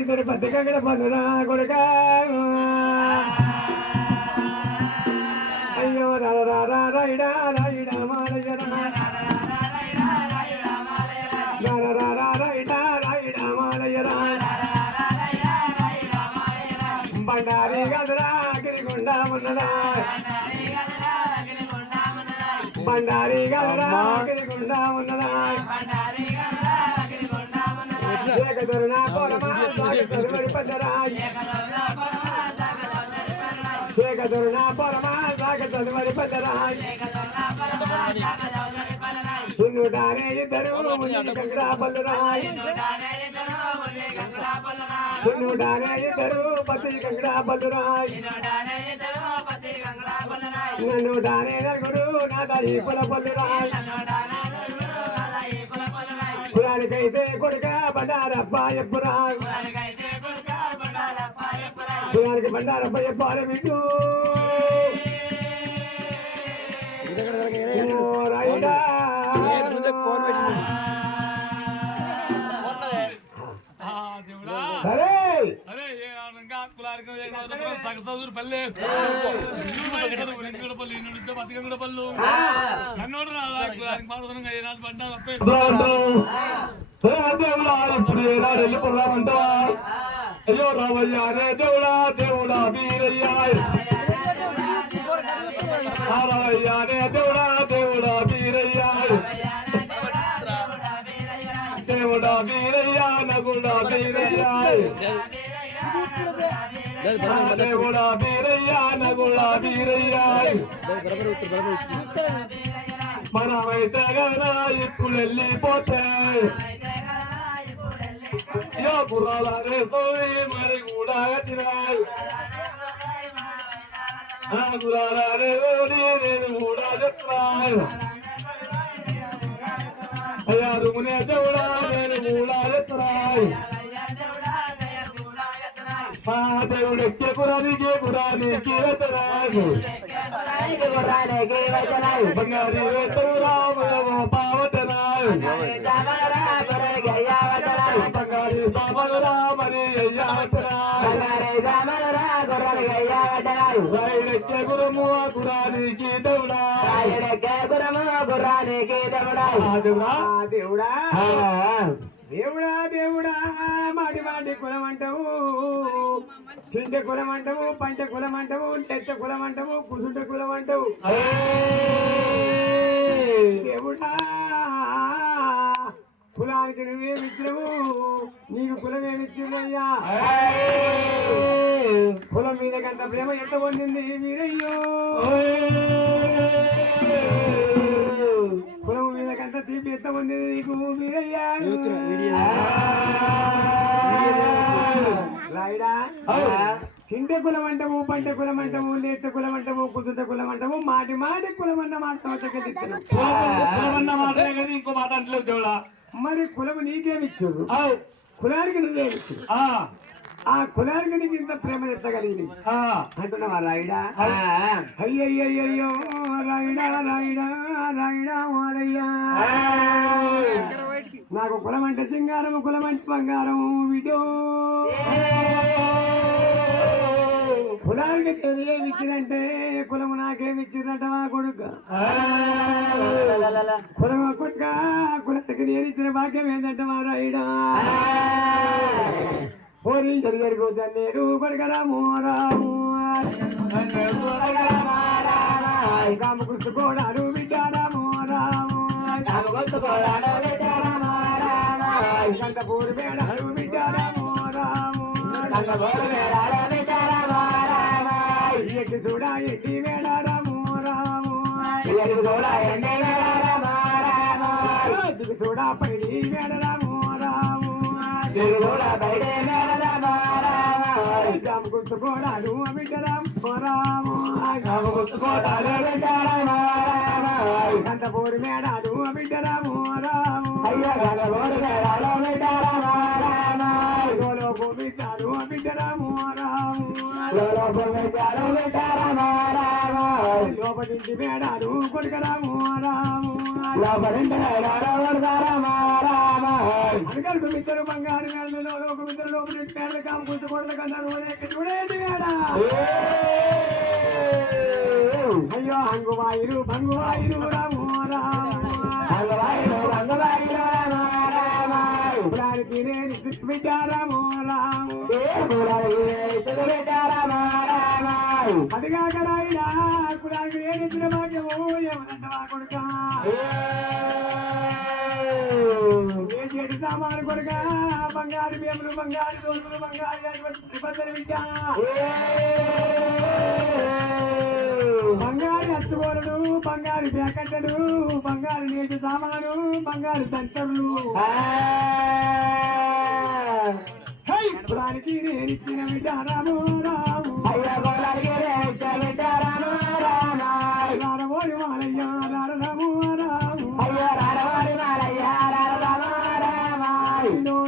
ఇద్దరు బతికగడ పనురా కొడుక అయ్యో రాయిడా రాయిడా మాలయ్య రాయిడా రాయిడా మాలయ్య బండారి గదరా గిరిగుండా ఉన్నదా బండారి గదరా గిరిగుండా ఉన్నదా ఏకదరునా పొరమా సాగతరువరి పల్లరాయ్ ఏకదరునా పొరమా సాగతరువరి పల్లరాయ్ సున్నుడానే ఇద్దరు ముని గంగరా పల్లరాయ్ సున్నుడానే ఇద్దరు పతి గంగరా పల్లరాయ్ నన్ను డానే నలుగురు నా దాయి పొల పల్లరాయ్ పురానికైతే కొడుక బండారబ్బాయపురా పురానికి బండారబ్బాయప్పాల బిడ్డు రాయిడా పల్లె పల్లు కన్నోడు వెళ్ళిపోదామంటా అయ్యో రావయ్యా రే దేవుడా దేవుడా వీరయ్యా రావయ్యా రే దేవుడా దేవుడా వీరయ్యా దేవుడా వీరయ్యా నగుడా వీరయ్యా దేవుడా వీరయ్యా నగుడా వీరయ్యా మనమైతే కదా ఇప్పుడు వెళ్ళిపోతే గుర్రాలే మరి కూడా కట్టినాడు గుర్రాలే నేను కూడా చెప్తాను అయ్యా రుమునే దేవుడా నేను కూడా చెప్తాను మా దేవుడు ఎక్కే గురానికి గురానికి వెతరాడు బంగారీ వేతరాము పావతనాడు బంగారీ సామరామని అయ్యావతరాడు గురము గురానికి దేవుడా దేవుడా దేవుడా దేవుడా మాటి మాటి కులమంటావు చింత కులమంటావు పంట కులమంటావు తెచ్చ కులమంటావు కుసుంట కులమంటావు దేవుడా కులానికి నువ్వేమిచ్చినవు నీకు కులమేమిచ్చిందయ్యా కులం మీద కంట ప్రేమ ఎంత పొందింది మీరయ్యో కులం మీద కంట తీపి ఎంత పొందింది నీకు మీరయ్యా రాయిడా చింత కులం అంటాము పంట కులం అంటాము లేత కులం అంటాము కుదుట కులం అంటాము మాటి మాటి కులం అన్న మాట కులమన్న మాట ఇంకో మాట అంటలేవు దేవుడా మరి కులము నీకేమిచ్చు కులానికి నువ్వేమిచ్చు ఆ కులానికి నీకు ఇంత ప్రేమ ఎత్తగలిగింది అంటున్నావా రాయిడా అయ్యయ్యో రాయిడా రాయిడా రాయిడా మారయ్యా నాకు కులం అంటే సింగారము కులం అంటే బంగారము విడో కులానికి తెలియమిచ్చినంటే కులము నాకేమిచ్చినట్ట మా కొడుక కులమ కొడుక కులకి నేనిచ్చిన భాగ్యం ఏంటంటే మా రాయిడా పోరీ జరిగరు నేను పడగరాము రాము కామకృష్ణకోడారు బిడ్డారాము రాము కంటపూరి మేడారు బిడ్డారాము రాము ఎట్టి చూడా ఎట్టి మేడారాము రాము దిగు చూడా పైడి మేడరాము రాము గుర్తుకోడాలు బిడ్డరాము రాము కంటపూరి మేడాలు బిడ్డరాము రాము గోలోపు బిడ్డలు బిడ్డరాము రాము లోపలింటి మేడాలు కొడుకరాము రాము లోపలింటి మేడాలు కొడుకరాము రాము అనగడుకు మిత్రులు బంగారు మేడలో ఒక మిత్రులు లోపలి మేడలు కాము కూర్చోకూడదు కన్నారు చూడండి మేడా అయ్యో అంగువాయిలు బంగువాయిలు రాము రాము అంగువాయిలు బంగువాయిలు రాము రాము పురానికి నేను విచారము రాము విచారము రాము అదిగా కడాయినా పురానికి నేను ఇచ్చిన భాగ్యము ఏమనంట మా కొడుక ఏ చెడు సామాను కొడుక బంగారు బియ్యములు బంగారు దోసులు బంగారు విద్యా బంగారు అచ్చుకోరలు బంగారు ప్యాకెట్లు బంగారు నీటి సామాను బంగారు సంచరులు పురానికి నేను ఇచ్చిన విచారము రాము రారమోడి మాలయ్య రారము రాము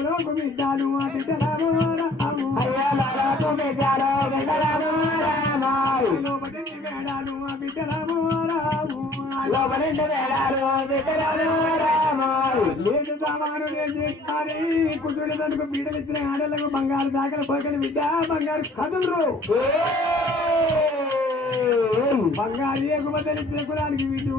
లోకు బిడ్డాలు బిడ్డరాము రాము లోపటి మేడాలు బిడ్డరాము రాము లేదు సామాను చేస్తారే కుటుంబ తనకు బీడలు ఇచ్చిన ఆడలకు బంగారు దాకలు పోకలు బిడ్డ బంగారు కదులు బంగారు ఎగుమతలు ఇచ్చిన కులానికి వీడు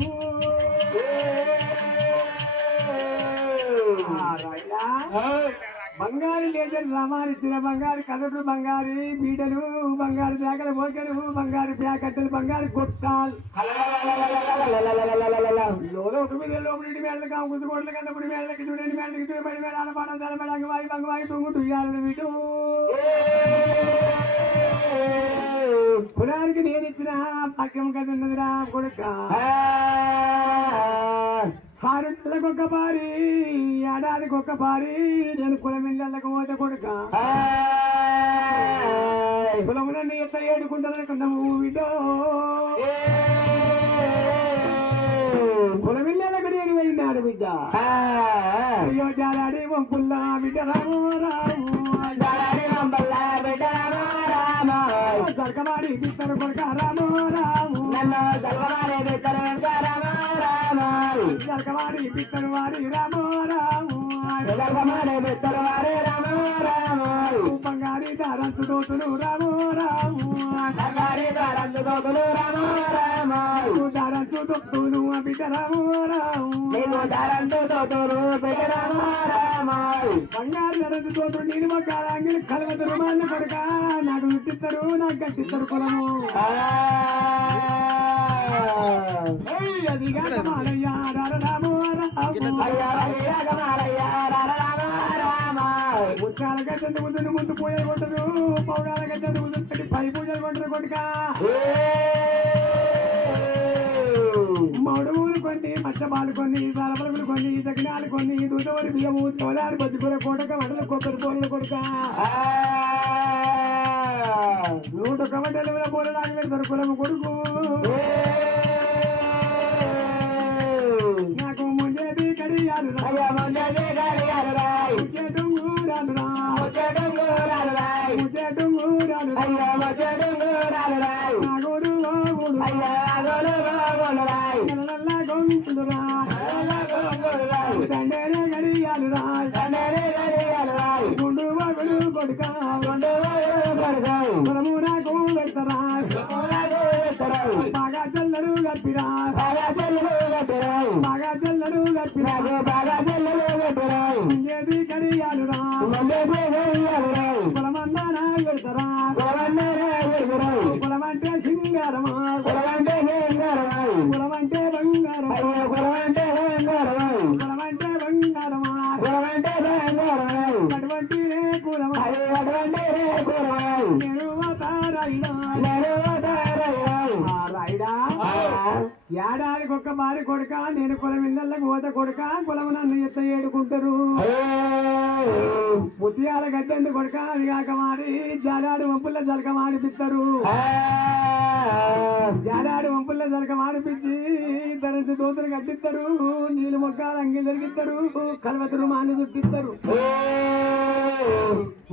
బంగారు లేజర్ సామాను ఇచ్చిన బంగారు కదులు బంగారు బీడలు బంగారు దాకలు పోకలు బంగారు ప్యాకెట్లు బంగారు గొట్టాలు లోపలి మేడలు కాము కుదుకోట్ల కన్నప్పుడు మేడలకి చూడండి మేడలకి చూడబడి మేడ ఆడపాడం తలబడి వాయి బంగవాయి తుంగుటు ఇయ్యాలని వీటు పురానికి నేను ఇచ్చిన భాగ్యం కదా ఉన్నదిరా కొడుక 6 నెలలకు పారి ఏడాదికి ఒక్క పారి నేను కులమిళ్ళకు పోతే కొడుక కులములన్నీ ఎట్లా ఏడుకుంటాననుకున్నాము వీటో కులమిళ్ళకు నేను వెళ్ళినాడు బిడ్డ అయ్యో జాలాడి వంపుల్లా బిడ్డ రాము రాము జరకమాడి బిడ్డరు కొడుక రాము రాము జరకమాడి బిడ్డరు వారి రాము రాము బంగారి దారంతు దోతులు రాము రాము దారంతు దోతులు బిడ్డ రాము బంగారు ధరంతు దోతులు నేను మొక్కాలి కలవదు రుమాలు కొడుక నాకు విట్టిస్తారు నాకు కట్టిస్తారు పొలము అది కాకమాలయ్య రాము ముత్యాల గడ్డ ముందు పూజలు కొట్టరు పౌడాల గడ్డ ముందు పెట్టి పై పూజలు కొట్టరు కొడుక మడుగులు కొన్ని మచ్చబాలు కొన్ని సలపలుగులు కొన్ని తగినాలు కొన్ని దూతవరి బియ్యము తోలారి బతుకుల కొడక వడల కొబ్బరి తోళ్ళు కొడుక 100 కవటల పోలడానికి పెడతారు కులము కొడుకు నాకు ముంజేది కడియాలు తండేరే గడియాలు రాయ్ గుండు మగుడు కొడుక మనము నాకు పెడతారా బాగా చల్లరు గప్పిరా బాగా చల్లరు గప్పిరా ముంజేది కడియాలు రా కులమన్నా పెడతారా కులమంటే సింగారమా కులమంటే బంగారం కులమంటే బంగారమా అటువంటి కులమా ఏడాదికి ఒక్క మారి కొడుక నేను కులం ఇళ్ళకి పోత కొడుక కులం నన్ను ఎత్త ఏడుకుంటారు ముత్యాల గడ్డండి కొడుక అది కాక మారి జాడాడు వంపుల్లో జలక మాడిపిస్తారు జాడాడు వంపుల్లో జలక మాడిపించి ధరించి దోతులు కట్టిస్తారు నీళ్ళు మొక్కలు అంగి జరిగిస్తారు కలవతులు మాని చుట్టిస్తారు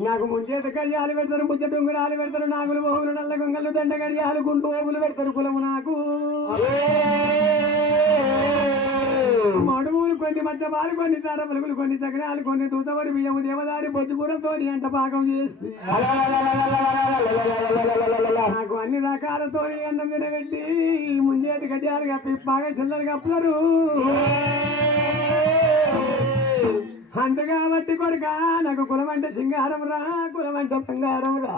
నాకు ముంచేత కడియాలు పెడతారు ముచ్చ డొంగురాలు పెడతారు నాగులు మొహములు నల్ల గొంగలు దండ కడియాలు గుంటు ఓగులు పెడతారు కులము నాకు కొన్ని మచ్చబాలు కొన్ని తార పలుకులు కొన్ని చక్రాలు కొన్ని దూతవరి బియ్యము దేవదారి బొజ్జుకూరతో అంట పాకం చేసి నాకు అన్ని రకాలతో అన్నం తినబెట్టి ముంజేటి గడ్డియాలు కప్పి బాగా చిల్లర కప్పులరు అంత కాబట్టి కొడుక నాకు కులమంటే సింగారం రా కులమంటే బంగారం రా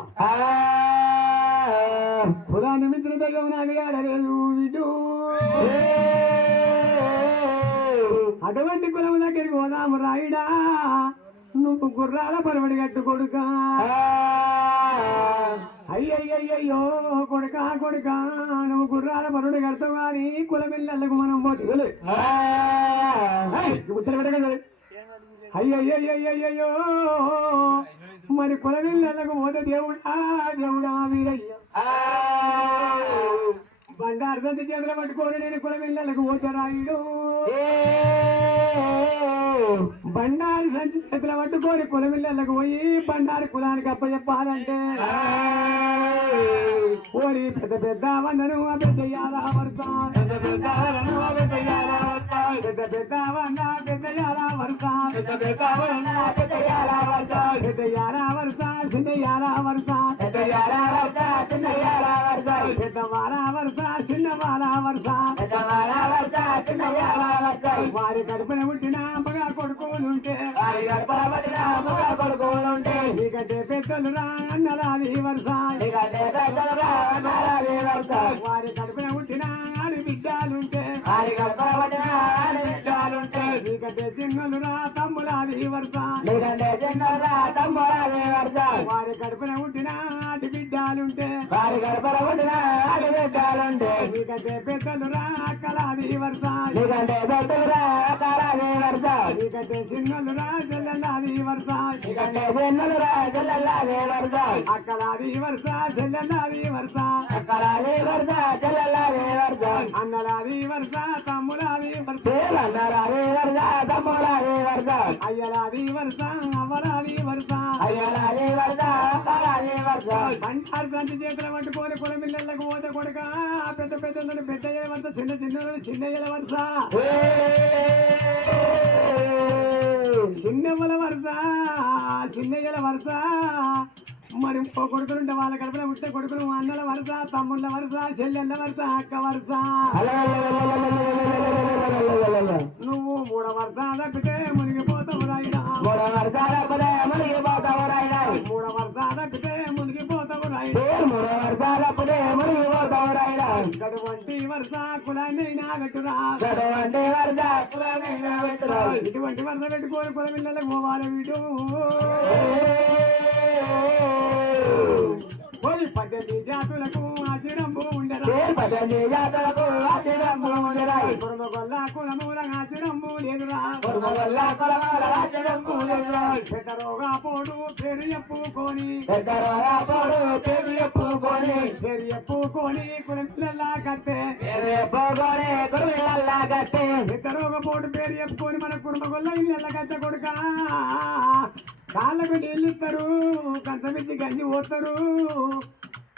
కులా నిమిత్ర దగ్గర నాకు ఆడలేదు విజు అటువంటి కులం దగ్గరికి పోదాము రాయిడా నువ్వు గుర్రాల పరవడి కట్టు కొడుక అయ్యయ్యయ్యో కొడుక కొడుక నువ్వు గుర్రాల పరవడి కడతావు కానీ కులమిళ్ళకు మనం పోతుంది ఉత్తరపెట్టగలరు అయ్యయ్యయ్యయ్యో మరి కులమిళ్ళకు పోతే దేవుడా దేవుడా వీరయ్య బండారు సంతి చేతులు పట్టుకోని నేను కులమిళ్ళకు పోతే రాయుడు బండారు సంచి చేతులు పట్టుకొని కులమిళ్ళకు పోయి బండారు కులానికి అప్పచెప్పాలంటే ఓడి పెద్ద పెద్ద వందను పెద్దయ్యాలా వరుస పెద్ద పెద్ద వంద పెద్దయ్యాలా వరుస పెద్దయ్యాలా వరుస చిన్నయ్యాలా వరుస పెద్దవారా వరుస చిన్నవారా వరుస వారి కడుపున పుట్టిన మగ కొడుకోలుంటే నీకంటే పెద్దలు రా అన్నరాది వరుస వారి కడుపున పుట్టిన బిడ్డాలుంటే నీకంటే చిన్నలు రా తమ్ములాది వరుస వారి కడుపున పుట్టిన బిడ్డాలుంటే నీకంటే పెద్దలు రా అక్కలాది వరుస నీకంటే చిన్నలు రా చెల్లెల్లాది వరుస అక్కలాది వరుస చెల్లెల్లాది వరుస అన్నలాది వరుస తమ్ములాది వరుస అయ్యలాది వరుస అవ్వలాది వరుస బండారు సంచి చేతుల పట్టుకోని కులమిళ్ళకు పోతే కొడుక పెద్ద పెద్దలను పెద్దయ్య వరుస చిన్న చిన్నలను చిన్నయ్యల వరుస చిన్నమ్మల వరుస చిన్నయ్యల వరుస మరి ఓ కొడుకులుంటే వాళ్ళ కడుపున పుట్టే కొడుకులు అన్నల వరుస తమ్ముళ్ళ వరుస చెల్లెళ్ళ వరుస అక్క వరుస నువ్వు మూడ వరుస తప్పితే మునిగిపోతావు రాయిడా మూడ వరుస తప్పితే మునిగిపోతావు రాయిడా గడువంటి వరుస కులాన్నైనా పెట్టురా ఇటువంటి వరుస పెట్టుకోని కులమిళ్ళకు పోవాలి వీడు పోయి 18 జాతులకు ఆచిరంబు ఉండరా కుర్మగొల్ల కులమూల ఆచిరంబు లేదురా పెద్దరోగా పోడు పేరు చెప్పుకొని కులమిళ్ళల్లా కట్టే పెద్దరోగ పోటు పేరు చెప్పుకొని మన కుర్మగొల్ల ఇళ్ళ కట్ట కొడుక కాళ్ళకు నీళ్ళిస్తారు కంచమిచ్చి గంజి పోతారు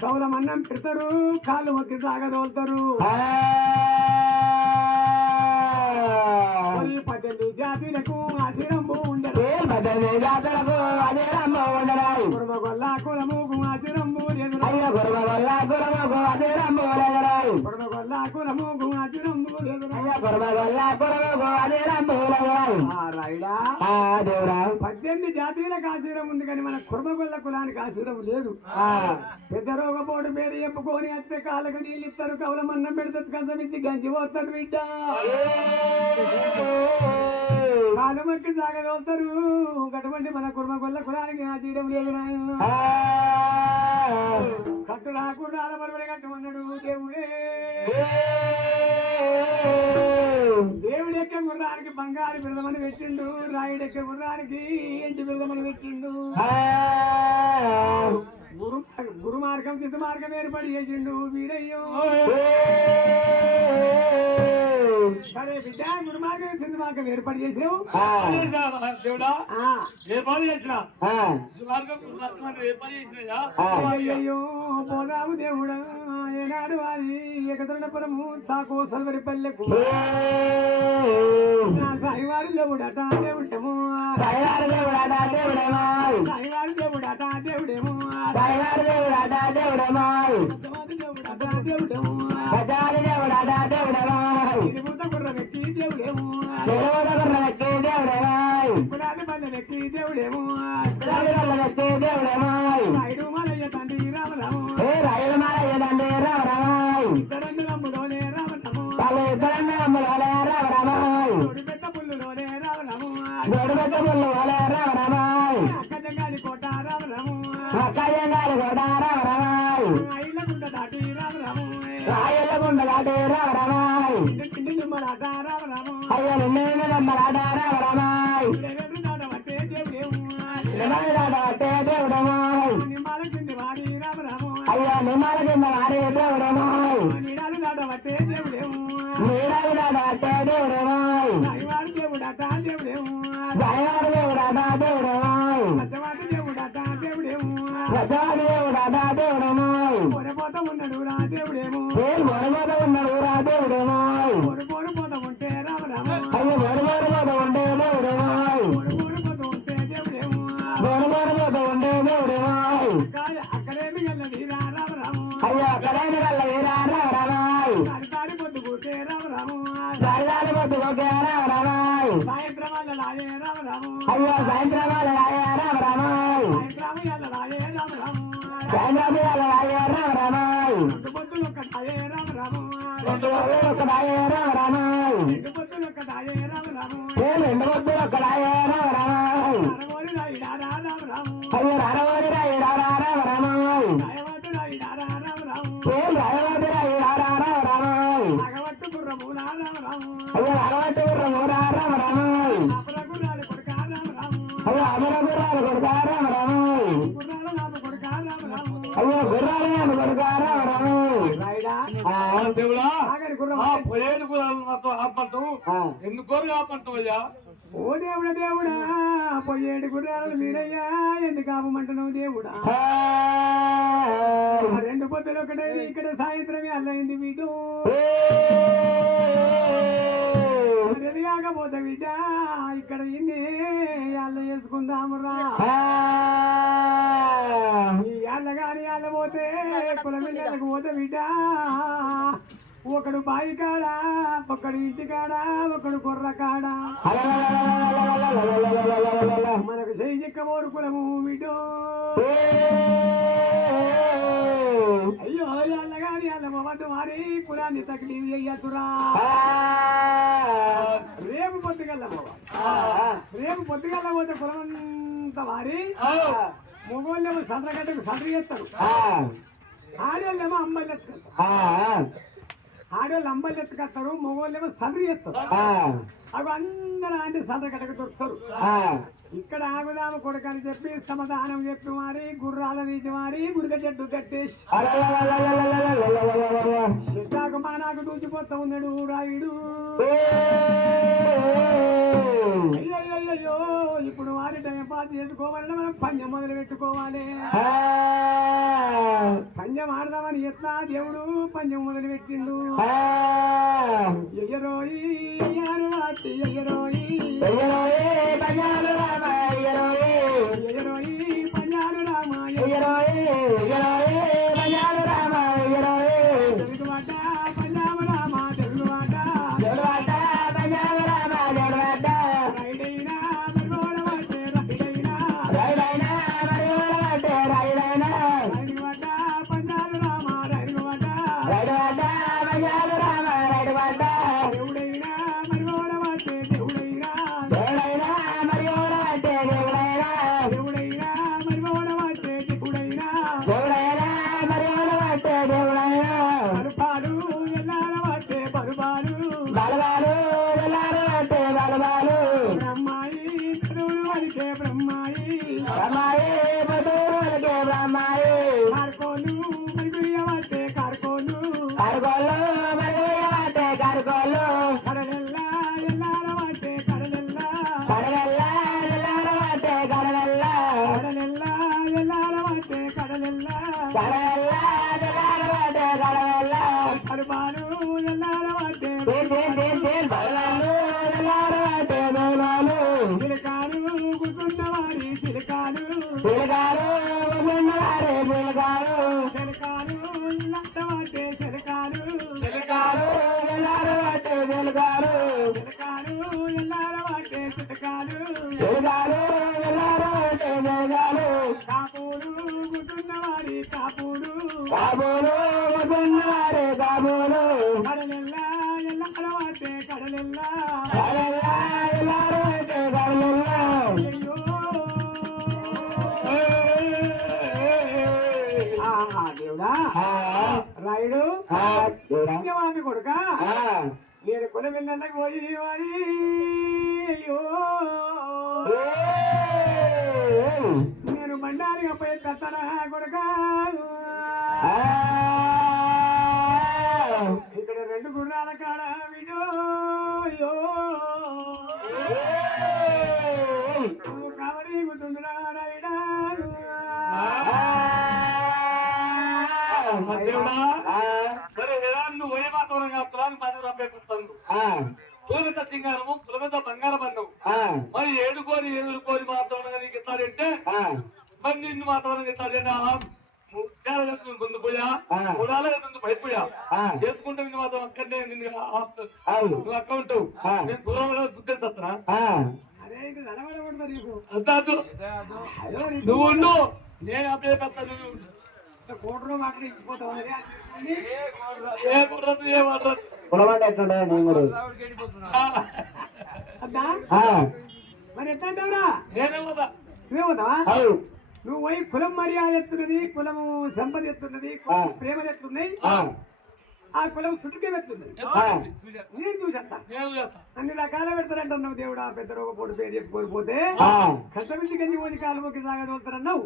కౌల మన్నం పెడతారు కాళ్ళు మొక్కి సాగదోలుతారు 18 జాతులకు ఆచిరంబు ఉండరు కుర్మగొల్ల కులముకు ఆచిరంబు కుర్మగొల్ల కులముకు ఆచిరంబు రాయిడా 18 జాతీయులకు ఆశ్చర్యం ఉంది కానీ మన కుర్మగొల్ల కులానికి ఆశ్చర్యం లేదు పెద్ద రోగపోటు పేరు చెప్పుకొని అత్తే కాళ్ళకు నీళ్ళు ఇస్తారు కౌలమన్నం పెడతారు కంచమిచ్చి గంజి పోతారు బిడ్డ కాలు మట్టి సాగదవుతారు అటువంటి మన కుర్మగొల్ల కులానికి ఆశ్చర్యం లేదు నాయన కట్టు రాకుండా ఆడబడి కట్టమన్నాడు దేవుడే దేవుడి యొక్క గుర్రానికి బంగారు బిరదమని పెట్టిండు రాయుడు యొక్క గుర్రానికి ఇంటి బిరదమని పెట్టిండు గురు మార్గం చిత్త మార్గం ఏర్పడి చేసిండు వీరయ్యో సరే బిడ్డ గురు మార్గం చిత్త మార్గం ఏర్పాటు చేసినావు దేవుడా ఏర్పాటు చేసిన ఏర్పాటు చేసినయ్యా అయ్యో పోదాము దేవుడా ఏనాడు అని ఏకదృఢపురము తాకు సల్వరి పల్లెకు నా సాయివారి దేవుడట దేవుడేమో సాయివారి దేవుడట దేవుడేమో సాయివారి దేవుడట దేవుడేమో సాయివారి దేవుడట దేవుడేమో దేవుడట దేవుడేమో గజారి దేవుడట దేవుడేమో తిరుగుత గుర్ర వ్యక్తి దేవుడేమో తిరుగుత గుర్ర వ్యక్తి దేవుడేమో పురాణి పల్లె వ్యక్తి దేవుడేమో పురాణి పల్లె వ్యక్తి దేవుడేమో రాయుడు మాలయ్య తండ్రి రామరాము రాయుడు మాలయ్య తండ్రి రామరాము ఇద్దరండు నమ్ములోనే రామరాము వాళ్ళు ఇద్దరండు నమ్ములోనే రామరాము తోడు పెద్ద పుల్లులోనే రామరాము దొడు పెద్ద పుల్లులోనే రామరాము అక్కజంగాడి కోట రామరాము అక్కయ్యంగారు కూడా రామరాము ఐళ్ళగుండ దాటి రామరాము రాయల్లగుండ దాటి రామరాము ఇంటి నిమ్మలాట రామరాము అయ్యో నిన్ను నమ్మలాట రామరాము ఎవరు దాడబట్టే దేవుడేమో నిమ్మలాటే దేవుడేమో నిమ్మాల కింది వాడి రామరాము అయ్యో నిమ్మల కింద వాడి దేవుడేమో నీడాలు దాడబట్టే దేవుడేమో నీడలు దాటే దేవుడేమో సాయివాడు దేవుడట దేవుడేమో సాయివారి దేవుడట దేవుడేమో సత్యవాడు దేవుడట దేవుడేమో ప్రజాది దేవుడట దేవుడేమో పొరపోత ఉన్నాడు రా దేవుడేమో మొరమోద ఉన్నాడు రా దేవుడేమో పొరపోత ఉంటే రామరాము అయ్యో మొరమోద ఉండే దేవుడేమో పొరపోత ఉంటే దేవుడేమో మొరమోద ఉండే దేవుడేమో అక్కడేమి వెళ్ళది రా రామరాము అయ్యో అక్కడేమి వల్ల వీరా రామరామాయ్ తాడి పొద్దు పోతే రామరాము సరదాలు పొద్దు ఒకే రామరామాయ్ సాయంత్రం వాళ్ళ లాగే రామరాము అయ్యో సాయంత్రం వాళ్ళ రాయ రామరామాయ్ సాయంత్రం లాగే రామరాము సాయంత్రం వాళ్ళ రాయ రామరామాయ్ రెండు పొద్దులు ఒక్కటాయే రామరాము రెండు రోజులు ఒక రాయ రామరామాయ్ రెండు పొద్దులు ఒక్కటాయే రామరాము రెండు పొద్దులు ఒక రాయ రామరామాయ్ అరగోరి రాయిడారా రామరాము అయ్యో రారవారి రాయ రామరామాయ్ రాయవద్దు రాయిడారా రామరాము రాయవారి రాయ రామరామాయ్ అగవట్టు గుర్రములా రామరాము అయ్యో అరవట్టు రామరామాయ్ అపరగుర్రాలు కొడుక రామరాము అయ్యో అమరగురాలు కొడుకా రామరామాయ్ గుర్రాల నామ కొడుక రామరాము అయ్యో గుర్రాలు కొడుకా రామరామాయ్ రాయిడా దేవుడా ఆగని గుర్రం ఆ పోయేడు గుర్రాలు నాతో ఆపంటావు ఎందుకోరు ఆపంటావు అయ్యా ఓ దేవుడా దేవుడా పోయేడు గుర్రాలు మీరయ్యా ఎందుకు ఆపమంటున్నావు దేవుడా ఆ రెండు పొద్దులు ఒకటే ఇక్కడ సాయంత్రమే అల్లయింది వీడు అది కాకపోతే బిడ్డ ఇక్కడ ఇన్ని అల్ల వేసుకుందామురా ఈ అల్ల గాని అల్ల పోతే కులమిళ్ళకు పోతే బిడ్డ ఒకడు బాయి కాడ ఒకడు ఇంటి కాడ ఒకడు కొర్ర కాడ మనకు చేయి చిక్కబోరు కులము బిడ్డో అయ్యో అల్ల గాని అల్ల పోవద్దు మరి కులాన్ని తక్లీఫ్ చెయ్యద్దురా రేపు పొద్దుగల్ల రేపు పొద్దుగల్ల పోతే కులమంతా వారి మొగోళ్ళేమో సంద్రగడ్డకు సంద్ర చేస్తారు ఆడోళ్ళేమో అమ్మాయిలు ఎత్తుకొస్తారు ఆడోళ్ళు అమ్మాయిలు ఎత్తుకొస్తారు మొగోళ్ళేమో సంద్ర చేస్తారు అవి అందరూ అంటే సంద్రగడ్డకు దొరుకుతారు ఇక్కడ ఆగుదాము కొడుకు అని చెప్పి సమాధానం చెప్పి మారి గుర్రాల వీచి మారి గురిక చెట్టు కట్టేసి చెట్టాకు మా నాకు దూచిపోతా ఉన్నాడు రాయుడు అయ్యో ఇప్పుడు వారి టైం పాస్ చేసుకోవాలంటే మనం పంజం మొదలు పెట్టుకోవాలి పంజం ఆడదామని ఎట్లా దేవుడు పంజం మొదలు పెట్టిండు ఎయ్యరోయి ఎయ్యరోయి పంజాలు రామ ఎయ్యరోయి పంజాలు రామ తెలుగువాట పంజాబు రామ తెలుగువాట రైడైనా మరుగోడ పట్టే రైడైనా రైడువాట పంజాలు రామ రైడువాట ఎల్లారవాటే బలరాలు ఎల్లారవాటే బలరాలు చిలకాలు గుర్తున్నవారి చిలకాలు చిలకాలు ఉన్నవారే చిలకాలు చిలకాలు ఇల్లవాటే చిలకాలు చిలకాలు ఎల్లారవాటే చిలకాలు చిలకాలు ఎల్లారవాటే చిలకాలు చిలకాలు ఎల్లారవాటే చిలకాలు కాపుడు గుర్తున్నవారి కాపుడు కాబోలు ఉన్నవారే కాబోలు కడలెల్లా ఎల్లారవాటే కడలెల్లా ఎల్లారవాటే కాబోలు అయ్యో దేవుడా రాయుడు వామి కొడుక నేను కొన వెళ్ళకి పోయి వాడి అయ్యో నేను బండారిగా పోయి పెత్తనా కొడుక ఇక్కడ 2 గుర్రాల కాడ విడో అయ్యో నువ్వు కావడి గుతుండురా రాయుడా దేవుడా సరే ఎలా నువ్వు ఏ వాతావరణంగా కులాన్ని మాత్రం రబ్బెక్కుతాను కులమిత సింగారము కులమిత బంగారం అన్నావు మరి ఏడుకోని ఎదుర్కొని వాతావరణంగా నీకు ఇస్తాడంటే మరి నిన్ను వాతావరణం ఇస్తాడంటే ముత్యాల ఎత్తుని పొందిపోయా కుడాల ఎత్తుని బయటపోయా చేసుకుంటే నిన్ను మాత్రం అక్కడనే నిన్ను నువ్వు అక్క ఉంటావు నేను గుర్రాలు బుద్ధి సత్తనా అరే ఇది నిలబడకూడదు నీకు అద్దాదు నువ్వు ఉండు నేను అప్పుడే పెడతాను నువ్వు కోటలో మాట్లాడి ఇచ్చిపోతావు ఏ కుదరదు ఏ మాట్లాడదు కులమంటే ఎట్లుండే నేను కూడా అద్దా మరి ఎట్లా అంటావురా నేనే పోతా నువ్వేపోతావా నువ్వు పోయి కులం మర్యాద ఎత్తున్నది కులము సంపద ఎత్తున్నది కులం ప్రేమ ఎత్తున్నాయి ఆ కులం చుట్టుకే ఎత్తున్నది నేను చూసేస్తా నేను చేస్తా అన్ని రకాల పెడతారంటున్నావు దేవుడా పెద్ద రోగపోటు పేరు చెప్పుకోకపోతే కష్టమించి గంజి పోయి కాలు మొక్కి సాగదోలుతారన్నావు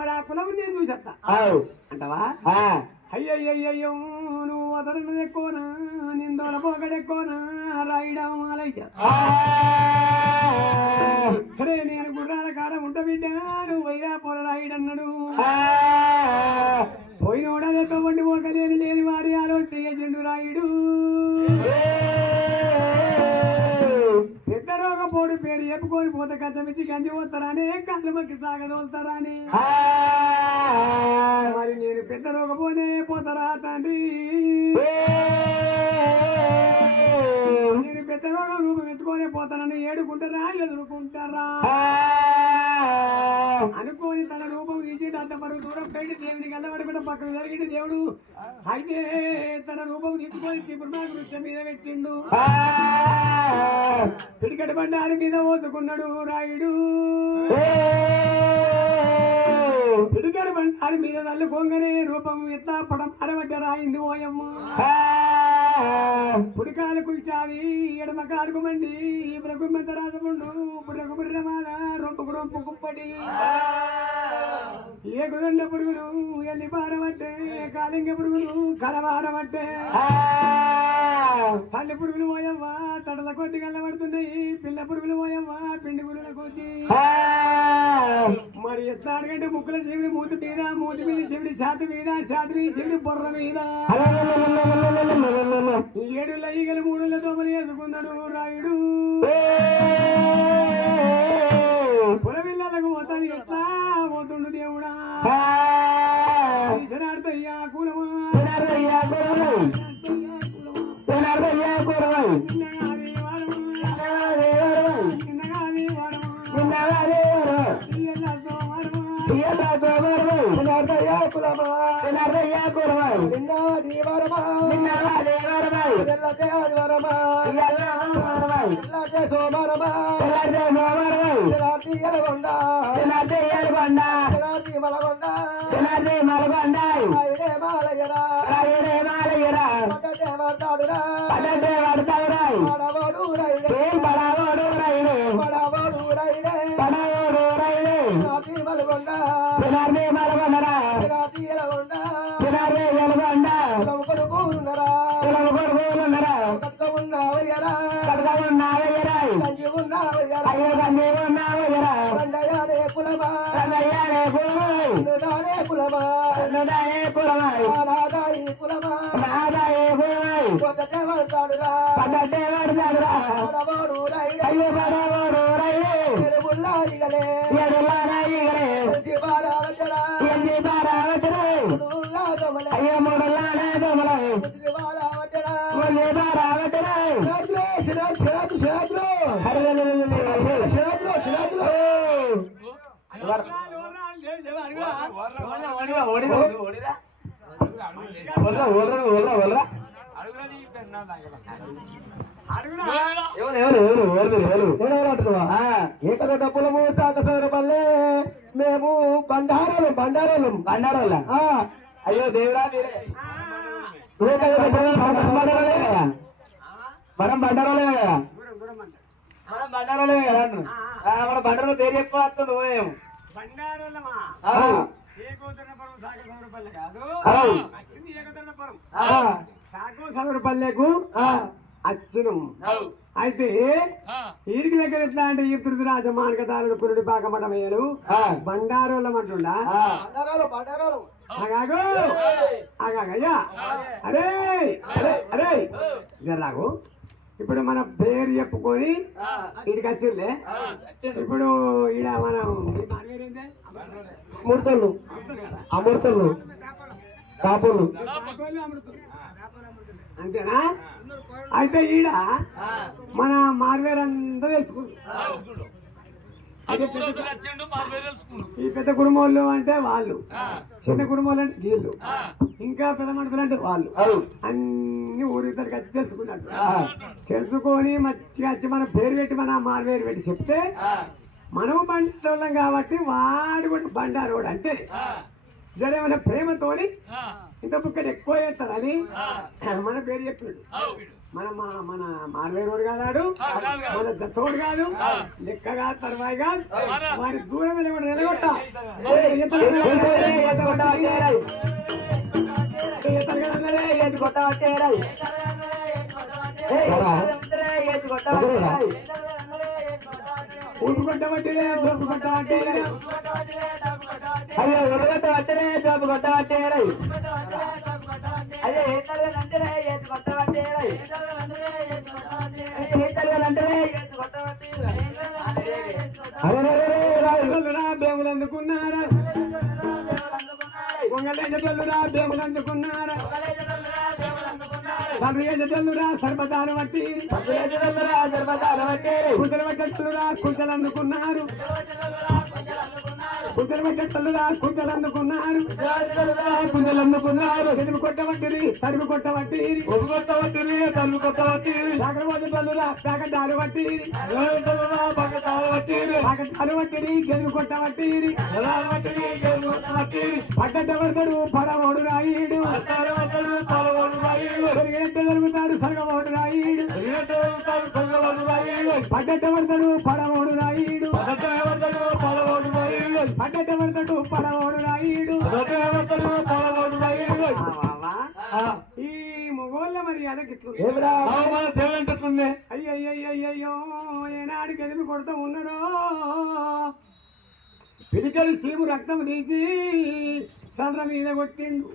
మరి ఆ కులం నేను చూసేస్తా అంటావా అయ్యయ్యయ్యో నువ్వు వదలను ఎక్కువనా నిందోల పోగడెక్కువనా రాయిడా మాలయ్య సరే నేను గుర్రాల కాడ ఉంట బిడ్డ నువ్వు వైరా పొల రాయిడన్నాడు పోయినోడా వండి పోక నేను లేని వారి ఆలోచన చెండు రాయుడు పెద్ద రోగపోడు పేరు చెప్పుకొని పోతే కచ్చమిచ్చి గంజి పోతారానే కళ్ళు మక్కి సాగదోలుతారానే మరి నేను పెద్ద రోగపోనే పోతారా తండ్రి నేను పెద్ద రోగం రూపం ఎత్తుకొని పోతానని ఏడుకుంటారా ఎదుర్కొంటారా అనుకోని తన రూపం తీసి అంత మరుగు దూరం పెట్టి దేవుని గల్లబడి పక్కన జరిగిన దేవుడు అయితే తన రూపం తీసుకొని తిరుమల వృక్షం మీద పెట్టిండు పిడికటి బండారి మీద ఓదుకున్నాడు రాయుడు పిడికటి బండారి మీద నల్లుకోగానే రూపం ఎత్తా పడం అరవడ్డ రాయింది ఓయమ్మ పుడికాలకు ఇచ్చాది ఎడమ కాలుకు మండి బ్రహ్మంత రాజముండు బుర్రకు బుర్రమాల రొంపుకు రొంపు కుప్పటి ఏ కుదండ పురుగులు ఎల్లి పారబట్టే కాలింగ పురుగులు కలవారబట్టే తల్లి పురుగులు పోయవ్వ తడల కొద్ది కళ్ళబడుతున్నాయి పిల్ల పురుగులు పోయవ్వ పిండి పురుగుల కొద్ది మరి ఎట్లా అడగంటే ముక్కుల చెవిడి మూతి మీద మూతి మీద చెవిడి శాతి మీద శాతి మీద చెవిడి బొర్ర మీద 7 లైగలు 3 దోమలు వేసుకున్నాడు రాయుడు పొలవిల్లకు పోతాను ఎట్లా పోతుండు దేవుడా ఈశ్వరార్థయ్యా కులమా కులమా పడ్డట్టే పడతాడురా అయ్యో పడవాడు రైలు ఎడుగుల్లాదిగలే అయ్యో మూడుల్లానే దొమలే ఏకద డబ్బులము సాకసౌర పల్లె మేము బండారోళం అయ్యో దేవుడా మనం బండారోలే కదా మన బండారోలు పేరు ఎక్కువ వస్తుండు పోయాము బండారులమా ఏకోతరణపురం సాకసౌరపల్లె కాదు వచ్చింది ఏకోతరణపురం సాకసౌరపల్లెకు అచ్చును అయితే ఈడికి దగ్గర ఎట్లా అంటే ఈ పృథ్వీరాజ మానకదారుడు పురుడి పాకమటమయ్యను బండారోళం అంటుండా అయ్యా అరే అరే అరే జర్రాకు ఇప్పుడు మన పేరు చెప్పుకొని ఇడికి వచ్చిందే ఇప్పుడు ఈడ మనం మూర్తలు అమృతలు కాపులు అంతేనా అయితే ఈడ మన మార్వేరంతా తెచ్చుకుంటాం ఈ పెద్ద కుటుంబాలు అంటే వాళ్ళు చిన్న కుటుంబాలు అంటే వీళ్ళు ఇంకా పెద్ద మనుషులు అంటే వాళ్ళు అన్ని ఊరిద్దరికి వచ్చి తెలుసుకున్నట్టు తెలుసుకొని మంచిగా వచ్చి మన పేరు పెట్టి మన మార్వేరు పెట్టి చెప్తే మనము బండారోళ్ళం కాబట్టి వాడు కూడా బండారోడు అంటే జరేమైనా ప్రేమతోని ఇంత బుక్కటి ఎక్కువ చేస్తారని మన పేరు చెప్పాడు మన మన మార్వేరోడు కాదాడు మన జత్తోడు కాదు లెక్క కాదు తర్వాయి కాదు వారి దూరం నిలగొట్ట ఊపు కొట్టబట్టిరే సోపు కొట్టబట్టే అయ్యో ఉడగట్ట పట్టరే సోపు కొట్టబట్టే అయ్యే ఏ తరగనంటే ఏది కొట్టబట్టే బేములు అందుకున్నారా పొంగలేజల్లురా బేములు అందుకున్నారా సర్వేజల్లురా సర్వదాలు వట్టి కుదలు పట్టల్లురా కుదలు అందుకున్నారు కుదలు పట్టల్లురా కుదలు అందుకున్నారు కుదలు అందుకున్నారు తెలుగు కొట్టబట్టిరి తరుగు కొట్టబట్టిరి ఒగు కొట్టబట్టిరి తరుగు కొట్టబట్టిరి సాగరబోజల్లురా సాగడాలు పట్టిరి పగటాలు పట్టిరి పగటాలు పట్టిరి గెలుగు కొట్టబట్టిరి పడ్డవడతాడు పడవోడు రాయుడు జరుగుతాడు సర్గమోడు రాయుడు పడ్డవడతాడు పడవోడు రాయుడు పడ్డవడతాడు పడవోడు రాయుడు ఈ మొగోళ్ళ మరి అదగిట్లుండే అయ్యయ్యో ఏనాడు గదిమి కొడతా ఉన్నారో పిడికలు సీము రక్తం తీసి సండ్ర మీద కొట్టిండు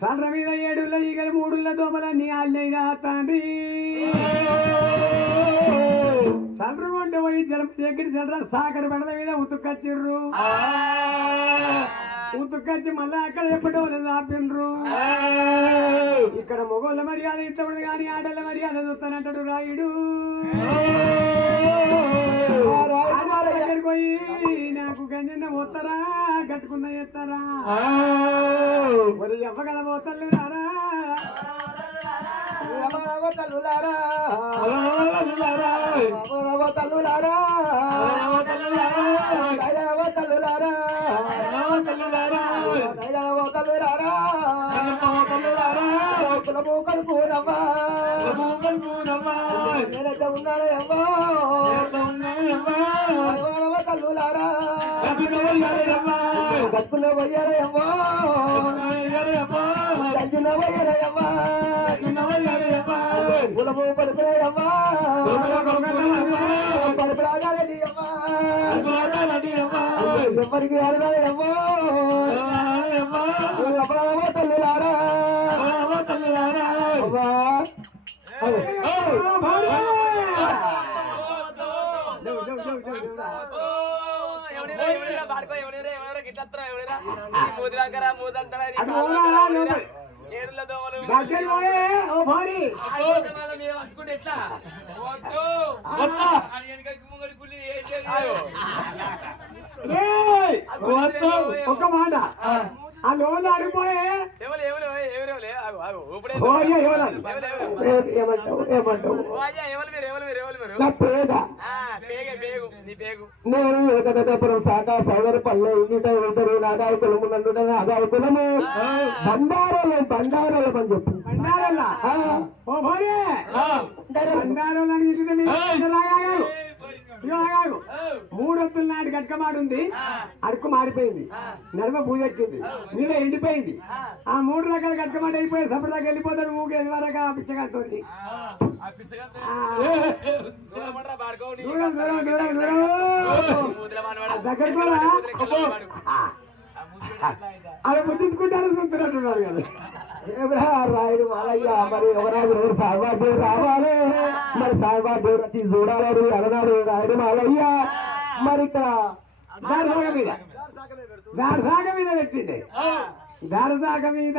సండ్ర మీద 7 ఈగలు 3 దోమలన్నీ ఆళ్ళైనా తండ్రి సండ్ర కొంటే పోయి జలం దగ్గర సండ్ర సాకర బెడల మీద ఉతుకొచ్చిర్రు ఉతుకొచ్చి మళ్ళా అక్కడ ఎప్పటో ఆపిండ్రు ఇక్కడ మొగోళ్ళ మర్యాద ఇస్తాడు కానీ ఆడళ్ళ మర్యాద చూస్తానంటాడు రాయుడు దగ్గరికి పోయి నాకు గంజన్న పోతారా కట్టుకున్న చేస్తారా మరి ఎవ్వ కదా పోతల్లు రారా తల్లులారా తల్లులారా తల్లులారా కట్టుకున్న పోయారయ్యమ్మా కంచిన పోయారయ్యమ్మా కులము పడుకున్నాయమ్మా పడుపురాగాలని అమ్మా ఎవరికి అడగాలమ్మా తల్లులారా అవ్వా ఒక మాట ఆ లోన్ ఆడిపోయే ఏమంటావు ఏమంటావు నా పేద నేను ఏకదపురం శాఖ సౌదరి పల్లె ఇంటిట ఉంటారు నాదాయ కులము నన్ను నాదాయ కులము బండారాలు బండారాలు అని చెప్పు మూడొత్తుల నాటి గట్కమాడుంది అడుక్కు మారిపోయింది నడుమ పూజెక్కింది మీద ఎండిపోయింది ఆ 3 రకాల గట్కమాట అయిపోయి సపడదాకా వెళ్ళిపోతాడు ఊగేది వరక పిచ్చగాతో అలా ముద్దించుకుంటారు చూస్తున్నట్టున్నారు కదా రాయుడు మాలయ్య మరి ఎవరాడు సాయిబాబు రావాలి మరి సాయిబాబు వచ్చి చూడాలి అలనాడు రాయుడు మాలయ్య మరి ఇక్కడ దారిసాగ మీద పెట్టిండే దారిసాగ మీద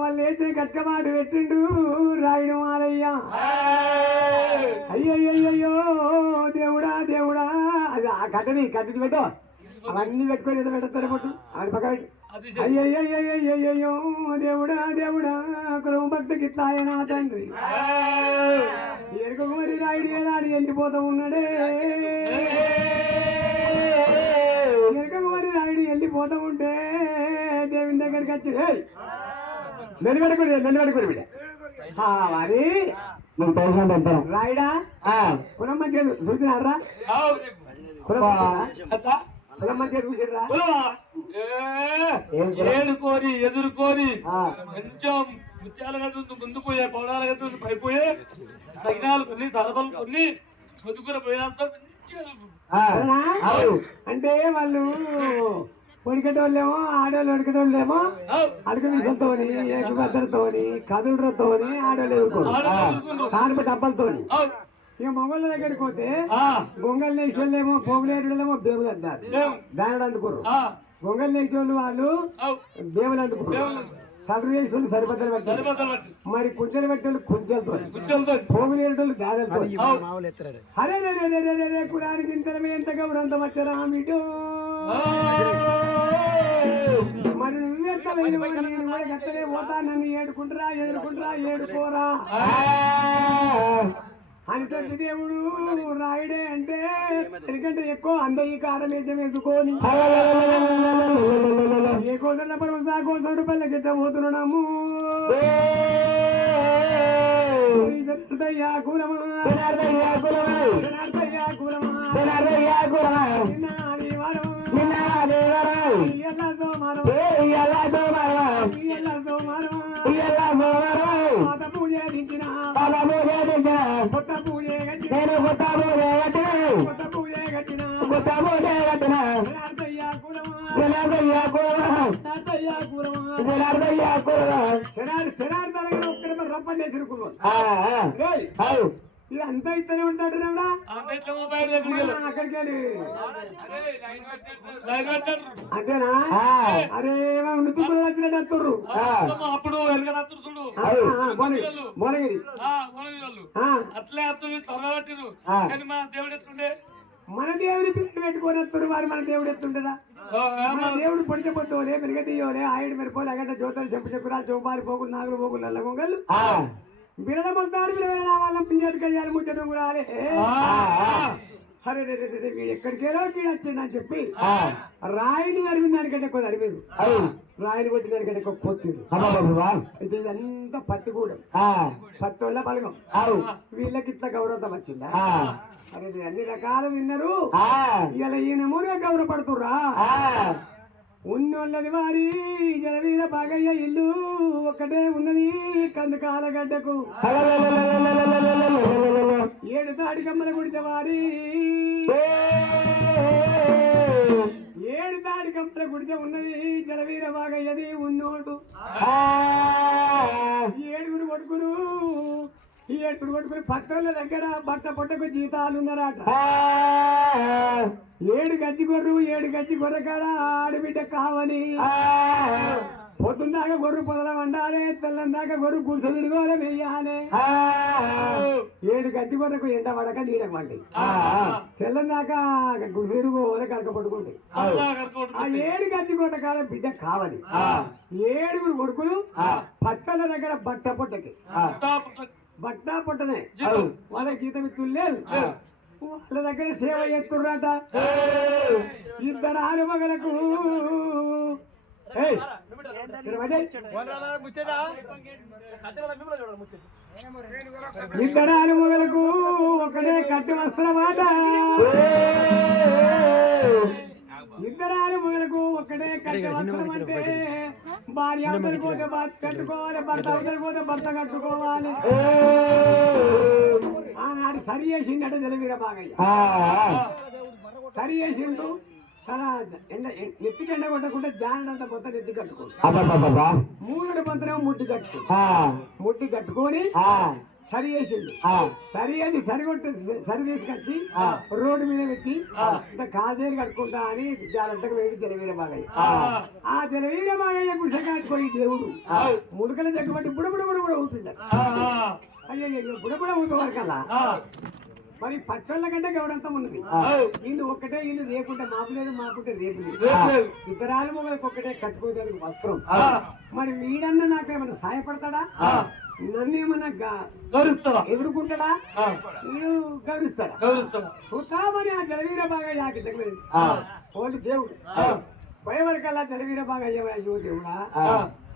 వాళ్ళు వేసిన కట్టమాట పెట్టిండు రాయుడు మాలయ్య అయ్యయ్యో దేవుడా దేవుడా అది ఆ కట్టని పెట్టు అవన్నీ పెట్టుకొని ఏదో పెడతారు పట్టు అది పక్క పెట్టు అయ్యయ్యో దేవుడా దేవుడా కులం భక్తికి ఇట్లాయనా తండ్రి ఎరుకమరి రాయుడు ఏనాడు వెళ్ళిపోతూ ఉన్నాడే ఎరుకమరి రాయుడు వెళ్ళిపోతూ ఉంటే దేవుని దగ్గరికి వచ్చి నిలబెట్టుకుని బిడ్డ మరి రాయుడా కులం మంచిగా చూసినారా కులం మంచిగా చూసిర్రా ఏడుకోని ఎదుర్కొని కొంచెం ముత్యాల గదు ముందు పోయే పౌడాల గదు పైపోయే సైనాలు కొన్ని సరఫలు కొన్ని ముదుగుర పోయేంత అంటే వాళ్ళు ఉడికేటోళ్ళేమో ఆడవాళ్ళు ఉడికేటోళ్ళేమో అడుగు విషంతోని ఏకబద్దలతోని కదులతోని ఆడవాళ్ళు ఎదుర్కోరు కానుక డబ్బలతోని ఇక మొగళ్ళ దగ్గరికి పోతే బొంగల్ నేర్చేళ్ళేమో పోగులేరులేమో దేవులు అంటారు దాని అందుకోరు బొంగల్ నేర్చేవాళ్ళు వాళ్ళు దేవులు అందుకోరు సదురు చేసేవాళ్ళు సరిపద్దలు పెట్టారు మరి కుంచెలు పెట్టేవాళ్ళు కుంచెలతో పోగులేరుటోళ్ళు గాడలతో అరే కులానికి ఇంతమే ఎంత గౌరంత వచ్చారా మీటు మరి నువ్వెంత గట్టలే పోతా నన్ను ఏడుకుంటురా ఏడుకోరా అనితంటి దేవుడు రాయుడే అంటే ఎందుకంటే ఎక్కువ అందీకారం వేసుకొని ఏ కోసన్న పరమసా కోసడు పల్లె పోతున్నాము అంతా ఇస్తూనే ఉంటాడు అంతేనా అరే తుప్పులు వచ్చినట్టు అప్పుడు అట్లే తరగబట్టిరు కానీ మా దేవుడు ఎత్తుండే మన దేవుడి పిల్లలు పెట్టుకొని వస్తారు వారు మన దేవుడు ఎత్తుంటారా మన దేవుడు పొడిచబోతోలే మెరుగతీయోలే ఆయుడు మెరుపోలే అగంట జ్యోతులు చెప్పురా చౌపారి పోగులు నాగులు పోగులు నల్ల కొంగలు బిరడ మొత్తాడు బిరవేళ వాళ్ళ పుంజాడు కయ్యాలి ముచ్చడం కూడా అరే వీడు ఎక్కడికేలో వీడు వచ్చిండు అని చెప్పి రాయిని అరివింది దానికంటే ఎక్కువ అరివేరు రాయిని కొట్టిన దానికంటే ఎక్కువ పొత్తిరు అయితే ఇదంతా పత్తి కూడా పత్తి వల్ల బలగం వీళ్ళకి ఇంత గౌరవం వచ్చిందా అరే అన్ని రకాలు విన్నారు ఇలా ఈ నమూనే గౌరవపడుతుర్రా ఉన్నోళ్ళది వారి జలవీర బాగయ్య ఇల్లు ఒక్కటే ఉన్నది కందుకాల గడ్డకు 7 తాడి కమ్మల గుడిచ వారి 7 తాడి కమ్మల గుడిచ ఉన్నది జలవీర బాగయ్యది ఉన్నోడు 7 కొడుకులు ఈ ఎత్తుడు కొట్టుకుని పత్రాల దగ్గర బట్ట పొట్టకు జీతాలు ఉన్నారట. 7 గజ్జి గొర్రె కాడ ఆడబిడ్డ కావాలి. పొద్దున్నాక గొర్రె పొదల వండాలి, తెల్లందాక గొర్రె గుడిసె తిరగోలే వెయ్యాలి. 7 గజ్జి గొర్రెకు ఎండ పడక నీడకు పండి, తెల్లందాక గుడిసె తిరుగుకోవాలి, కనుక పట్టుకుంటాయి. ఆ 7 గజ్జి గొర్రె కాడ బిడ్డ కావాలి. 7 కొడుకులు పక్కల దగ్గర బట్ట పొట్టకి బట్టా పొట్టనే వాళ్ళకి జీతం ఇస్తులు లేదు. వాళ్ళ దగ్గర సేవ చేస్తుర్రట. 2 ఆలుమగలకు 2 ఆలుమగలకు ఒకటే కట్టి వస్త్రమాట. 2 ఆలుమగలకు ఒకటే కట్టి వస్త్రం అంటే భార్య అవతలి పోతే కట్టుకోవాలి, భర్త అవతలి పోతే భర్త కట్టుకోవాలి. ఆనాడు సరి చేసిండట జలవీర బాగయ్య. సరి చేసిండు. ఎత్తికి ఎండ కొట్టకుండా జానంత మొత్తం ఎత్తి కట్టుకోండి. 3 పంతనేమో ముడ్డి కట్టుకొని సరి చేసిండు. సరి చేసి సరి తీసుకొచ్చి రోడ్డు మీద పెట్టి ఇంత కాజేలు కట్టుకుంటా అని జాలంతకు వేడి జలవీర బాగయ్య. ఆ జలవీర బాగయ్య గుడిసె కట్టుకోయి దేవుడు ముడుకల దగ్గబట్టి బుడబుడ ఊపిండారు. అయ్యో బుడబుడ ఊపేవారికల్లా మరి పచ్చళ్ళ కంటే గౌడంతం ఉన్నది. ఇల్లు ఒక్కటే ఇల్లు రేపుంటే మాపుంటే రేపు లేదు. 2 ఆలుమగలకు ఒక్కటే కట్టుకోవడానికి వస్త్రం. మరి వీడన్నా నాకేమన్నా సహాయపడతాడా? నన్నేమన్నా ఎదుర్కొంటాడా? వీడు గౌరవిస్తాడా? చూస్తామని ఆ జలవీర బాగా పోటీ దేవుడు పోయేవరకల్లా జలవీర బాగా అయ్యో దేవుడా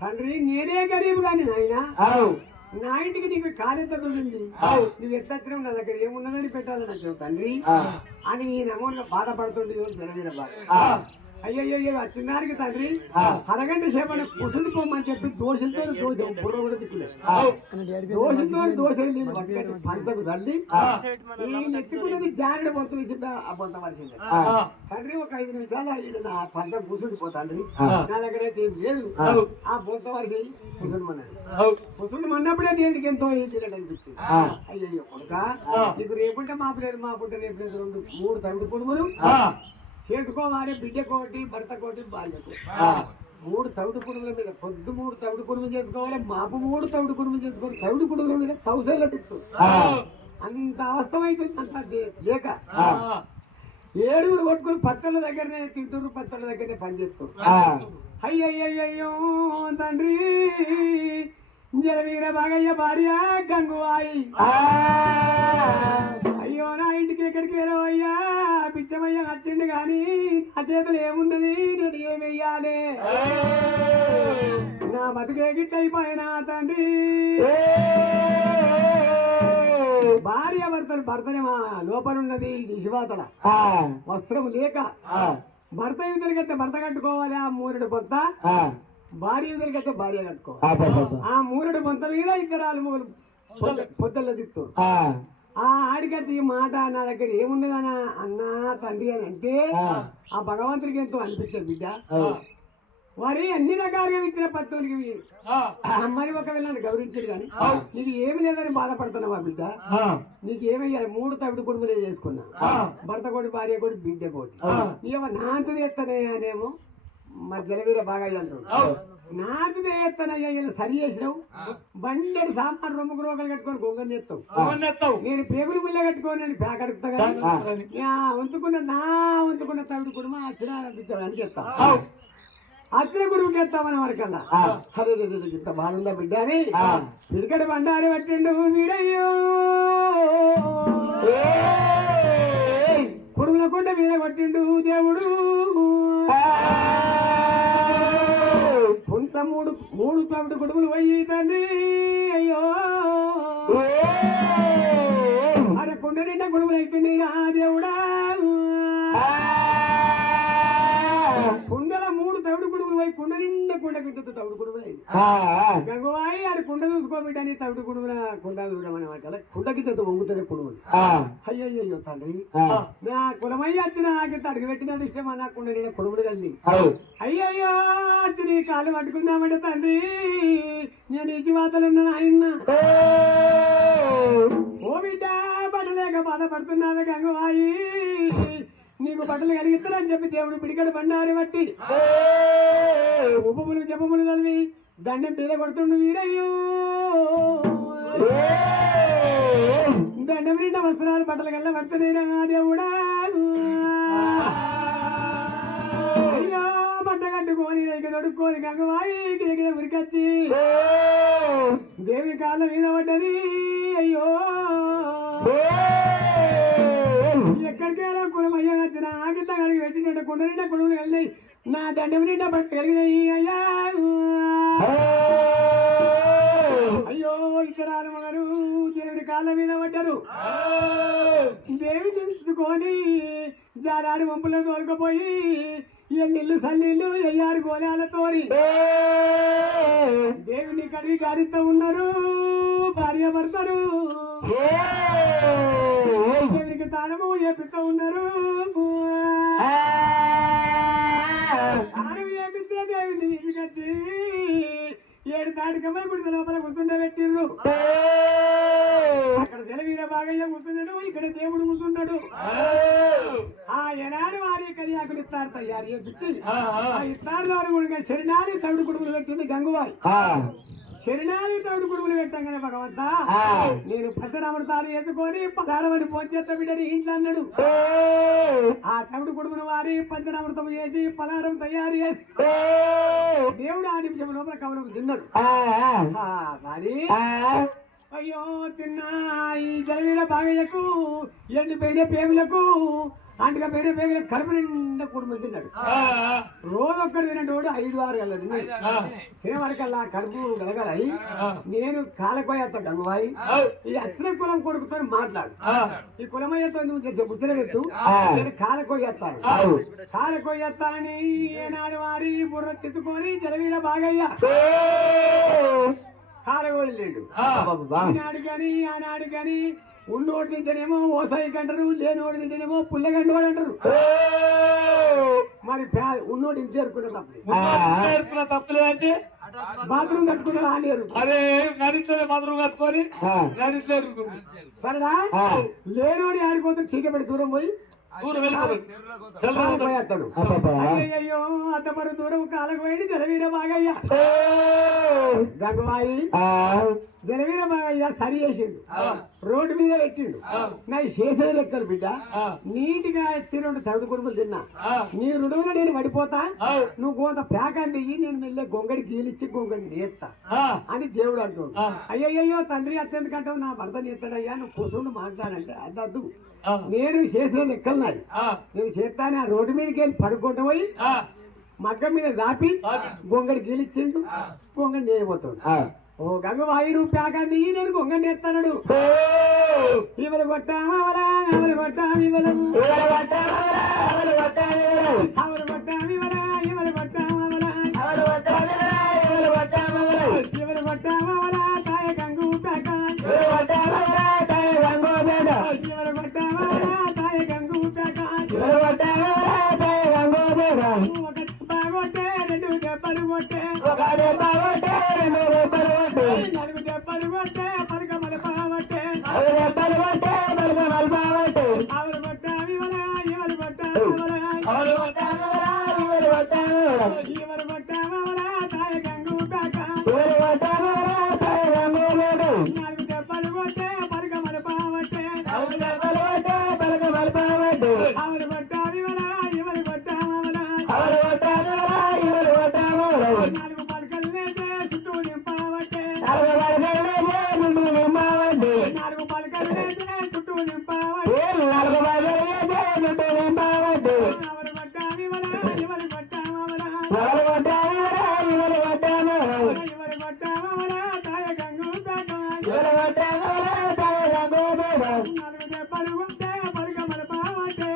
తండ్రి, నేనే గరీబు కానీ నాయన నా ఇంటికి నీకు కారెంత దూరింది, నువ్వు ఎంత నా దగ్గర ఏమున్నదని పెట్టాలని నాకు తండ్రి అని నేను అమౌంట్ బాధపడుతుంది జలవీర బాగా. అయ్యో వచ్చినారికి తండ్రి అరగంట సేపటి కుసుండిపోమని చెప్పి దోషంతో బుర్ర కూడా తిప్పలేదు. దోషం నేను పట్టుకట్టి పంచకు తల్లి ఎత్తుకున్నది జాగ్రత్త పొందుతుంది చెప్పి ఆ పొంత మనిషి తండ్రి ఒక 5 నిమిషాలు నా పంచ కూసుండిపోతాండ్రి, నా దగ్గర అయితే ఏం లేదు. ఆ పొంత మనిషి కుసుండమన్నప్పుడే దేనికి ఎంతో ఇచ్చినట్టు అనిపించింది. అయ్యో కొడుక నీకు రేపుంటే మాపుంటే రేపు లేదు 3 తండ్రి కుటుంబలు చేసుకోవాలి. బిడ్డ కోటి, భర్త కోటి, భార్యకు 3 తవిడు కుటుంబల మీద 3 తవిడు కుటుంబం చేసుకోవాలి. మాపు 3 తవిడు కుటుంబం చేసుకోవాలి. తవిడు కుటుంబం మీద తౌసల్లో తిట్టు అంత అవస్థమైతుంది. అంత లేక 7 కొట్టుకుని పత్తల దగ్గరనే తింటున్నారు, పత్తల దగ్గరనే పనిచేస్తారు. అయ్యయ్యో తండ్రి జలవీర బాగయ్య భార్య గంగువాయి. అయ్యో నా ఇంటికి ఎక్కడికి వెళ్ళవయ్యా, పిచ్చమయ్య వచ్చిండు గాని నా చేతులు ఏమున్నది, నేను ఏమెయ్యాలి, నా బతుకే గిట్ట అయిపోయినా తండ్రి. భార్య భర్తనే మా లోపలున్నది శివాతల వస్త్రం లేక భర్త ఎదురుగైతే భర్త కట్టుకోవాలి. ఆ 3 పొంత భార్య ఎదురుగైతే భార్య కట్టుకోవాలి. ఆ 3 పొంత మీద 2 ఆలుమగలు పొద్దుల్లో తిట్టు. ఆ ఆడికచ్చి ఈ మాట నా దగ్గర ఏమున్నదనా అన్నా తండ్రి అని అంటే ఆ భగవంతుడికి ఎంతో అనిపించదు బిడ్డ. వారి అన్ని రకాలుగా ఇచ్చిన పత్తులకి మరి ఒకవేళ నన్ను గౌరవించడు కానీ నీకు ఏమి లేదని బాధపడుతున్నావా బిడ్డ? నీకు ఏమయ్యాలి? 3 తవిడు కుటుంబలే చేసుకున్నా, భర్త కోటి, భార్య కోటి, బిడ్డ కోటి. ఏమో నాంతు చేస్తానేమో మరి జలవీర బాగా అంటాడు. నాటు చేస్తానయ్యా సరి చేసినావు, బండెడు సామాన్ 2 రోగలు కట్టుకొని గొంగని చేస్తావు. నేను పేగులు ముళ్ళ కట్టుకొని నేను ప్యాక్ అడుగుతా కానీ వంతుకున్న తవిడు కుటుంబం వచ్చిన అని చెప్తావు. అచ్చిన గురువుకి ఎత్తామని వరకల్లా అదే ఇంత బాగుందా బిడ్డ అని పిడికడ బండారి పట్టిండు వీరయ్యో. కుడుముల కొండ మీద కొట్టిండు దేవుడు. పుంత 3 తవిడు కుడుములు పోయి తండ్రి అయ్యో. అరే కొండ నిండా కుడుములు అవుతుంది రా దేవుడా. కుండల 3 తవిడు కుడుములు పోయి కుండ నిండా కుండ విద్యుత్ తవిడు కుడుములు అయింది. గంగవాయి అది కుండ చూసుకోబిడ్డని తవిడు కుడుముల కుండ చూడమని మాట కుండ గిద్ద వంగుతుంది కుడుములు. అయ్యయ్యో తండ్రి నా కులమయ్య వచ్చిన ఆగితే అడుగు పెట్టిన ఇష్టం నా కుండ నిండా కుడుములు కలిగి అయ్యయ్యో వచ్చి నీ కాలు పట్టుకుందామంటే తండ్రి నేను ఈ చివాతలు ఉన్నాను ఆయన శుభములు కలిగిస్తారని చెప్పి దేవుడు పిడికడు బండారి బట్టి ఉపములు జపములు చదివి దండం మీద కొడుతుండు వీరయ్యో దండం నిండా వస్త్రాలు బట్టల కల్లా పడుతున్నాయినా దేవుడా అయ్యో బట్ట కట్టుకొని రైక తొడుక్కొని గంగవాయి గిరిగిర ఉరికొచ్చి దేవి కాళ్ళ మీద పడ్డది అయ్యో ఎక్కడికైనా కులం అయ్యా వచ్చిన ఆగిత కడిగి పెట్టినట్టు కుండ నిండా కుడుములు కలిగినాయి నా దండం నిండా బట్ట కలిగినాయి అయ్యా అయ్యో ఇతరాలు మగరు దేవుడి కాళ్ళ మీద పడ్డారు దేవి తెలుసుకొని జారాడి వంపులో తోలుకపోయి ఎల్లిళ్ళు సల్లిళ్ళు ఎయ్యారు గోళాలతోని దేవుని కడిగి గారితో ఉన్నారు భార్య భర్తరు దేవునికి తానము ఏపిస్తూ ఉన్నారు తాను ఏపిస్తే దేవుని తీసుకొచ్చి 7 తాడికమ్మల గుడి లోపల కూర్చుండే పెట్టిర్రు అక్కడ జలవీర బాగయ్య కూర్చున్నాడు ఇక్కడ దేవుడు కూర్చున్నాడు ఆ ఎనాడు వారి కళ్యాకులు ఇస్తారు తయారు చేపించి ఇస్తారు కూడా శరణాలు తవిడు కుడుములు పెట్టింది గంగువారి శరణాలు తవిడు కుడుములు పెట్టంగానే భగవంతా నేను పచ్చరామృతాలు వేసుకొని పదారమని పోచేత బిడ్డని ఇంట్లో అన్నాడు ఆ తవిడు కుడుమును వారి పంచరామృతం చేసి పదారం తయారు చేసి దేవుడు ఆ నిమిషం లోపల కవలకు తిన్నాడు మరి అయ్యో తిన్నా ఈ జలవీర బాగయ్యకు ఎండిపోయిన పేగులకు అంటగా పేరే పేగుల కడుపు నిండా కుటుంబం తిన్నాడు రోజు ఒక్కడు తినటోడు 5-6 గల్ల తిన్నాడు తినవరకల్లా కడుపు గలగలయి నేను కాలకోయత్త గంగవాయి ఈ అచ్చిన కులం కొడుకుతో మాట్లాడు ఈ కులమయ్యతో నువ్వు చేసే బుచ్చల పెట్టు నేను కాలకోయత్తాను కాలకోయత్తా అని ఏనాడు వారి బుర్ర తిట్టుకొని జలవీర బాగయ్య కాలగోళ్ళు లేడు ఈనాడు కానీ ఆనాడు కానీ ఉన్నోడు తింటేనేమో ఓసాయికి అంటారు లేనోడు తింటేనేమో పుల్లగండు వాడు అంటారు మరి ఉన్నోడు ఇంటి చేరుకున్న తప్పులే అంటే బాత్రూమ్ కట్టుకున్నారు ఆలేరు అరే నడిచలే బాత్రూమ్ కట్టుకొని నడిచలేరు సరేనా లేనోడి ఆడిపోతే చీకబెట్టి దూరం పోయి అయ్యో అత్తమరు దూరం కాలకు పోయి జలవీర బాగయ్య గంగవాయి జలవీర బాగయ్య సరి చేసిండు రోడ్డు మీద పెట్టిండు నా చేసే లెక్కలు బిడ్డ నీటిగా ఎత్తి 2 తవిడు కుడుములు తిన్నా నీ రుడువులో నేను పడిపోతా నువ్వు కొంత ప్యాకాన్ని దిగి నేను మెల్లె గొంగడి గీలిచ్చి గొంగడి నేస్తా అని దేవుడు అంటున్నాడు అయ్యయ్యో తండ్రి అత్యంతకంటావు నా భర్త నేస్తాడయ్యా నువ్వు కూర్చుండు మాట్లాడంటే అద్దద్దు నేను చేసిన లెక్కలు నాది నేను చేస్తాను ఆ రోడ్డు మీదకి వెళ్ళి పడుకుంటూ పోయి మగ్గ మీద దాపి గొంగడి గీలిచ్చిండు గొంగడి నేయబోతాడు ఓ గంగవాయి నువ్వు ప్యాకాన్ని నేను గొంగడి నేస్తాడు ఇవరు కొట్టామవరా ఎవరు కొట్టామివరు ఎవరు కొట్టామివరా ఎవరు కొట్టామవరా ఎవరు కొట్టామవరా తాయ గంగు ప్యాక బాగొట్టే 2 దెబ్బలు కొట్టే 4 దెబ్బలు కొట్టే పరకమల పావట్టే ఆవులు కొట్టావి ఎవరు కొట్టావరా తాయ గంగు ప్యాక 4 దెబ్బలు కొట్టే పరకమల పావట్టే ఆవులు కొట్టావి ఎవరు కొట్టావరా 4 పలకలు లేదే చుట్టూ నింపావట్టే 4 పలకలు లేదే చుట్టూ నింపావట్టే ఎవరు కొట్టావి ఎవరు కొట్టావరా తాయ గంగు ప్యాక 4 దెబ్బలు కొట్టే పరకమల పావట్టే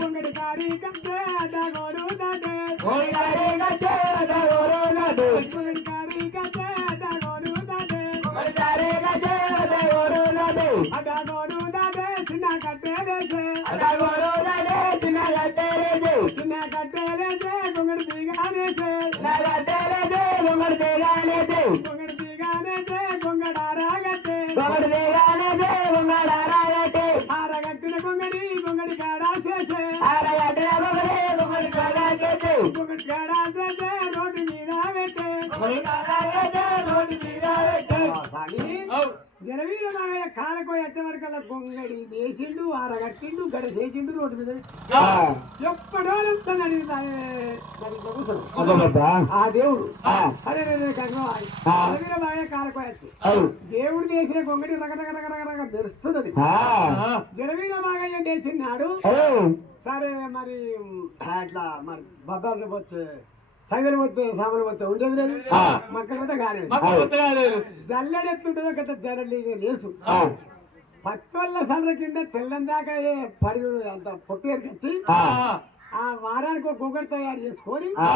గొంగడి కాడి కంటే అడ్డగోరు దాటే గొంగడి కాడి కంటే అడ్డగోరు దాటే అడ్డగోరు దాటే చిన్న కట్టేలేసే చిన్న కట్టేలేసే గొంగడి తీగానేసే గొంగడి తీగానేసే గొంగడారాగట్టే స్వామి అవు. జనవీర నాగయ్య కాలకోయి వచ్చేవరకల్లా గొంగడి వేసిండు ఆరగట్టిండు గడ చేసిండు రోడ్డు మీద ఆ. ఎప్పుడో చెప్తాను అదొకటా? ఆ దేవుడు ఆ. అరే గంగవాయి ఆ. జనవీర నాగయ్య కాలకోయి వచ్చి అవు. దేవుడు చేసిన గొంగడి రకరకరకరకరక మెరుస్తున్నది ఆ. జనవీర నాగయ్య చేసినాడు అవు. సరే మరి అట్లా మరి బొబ్బర్లు పోతే సైగలు పోతే సామాన్లు పోతే ఉండేది లేదు ఆ. మక్కలు పోతే కాలేదు మాకు కొత్తగా లేదు. జల్లెడెత్తుంటుందో గత జల్లెడి లేసు ఆ. పత్వల్ల సండ్ర కింద తెల్లని దాకా పడి అంత పొట్టు ఎరికొచ్చి ఆ. ఆ వారానికి ఒక గొంగడి తయారు చేసుకొని ఆ.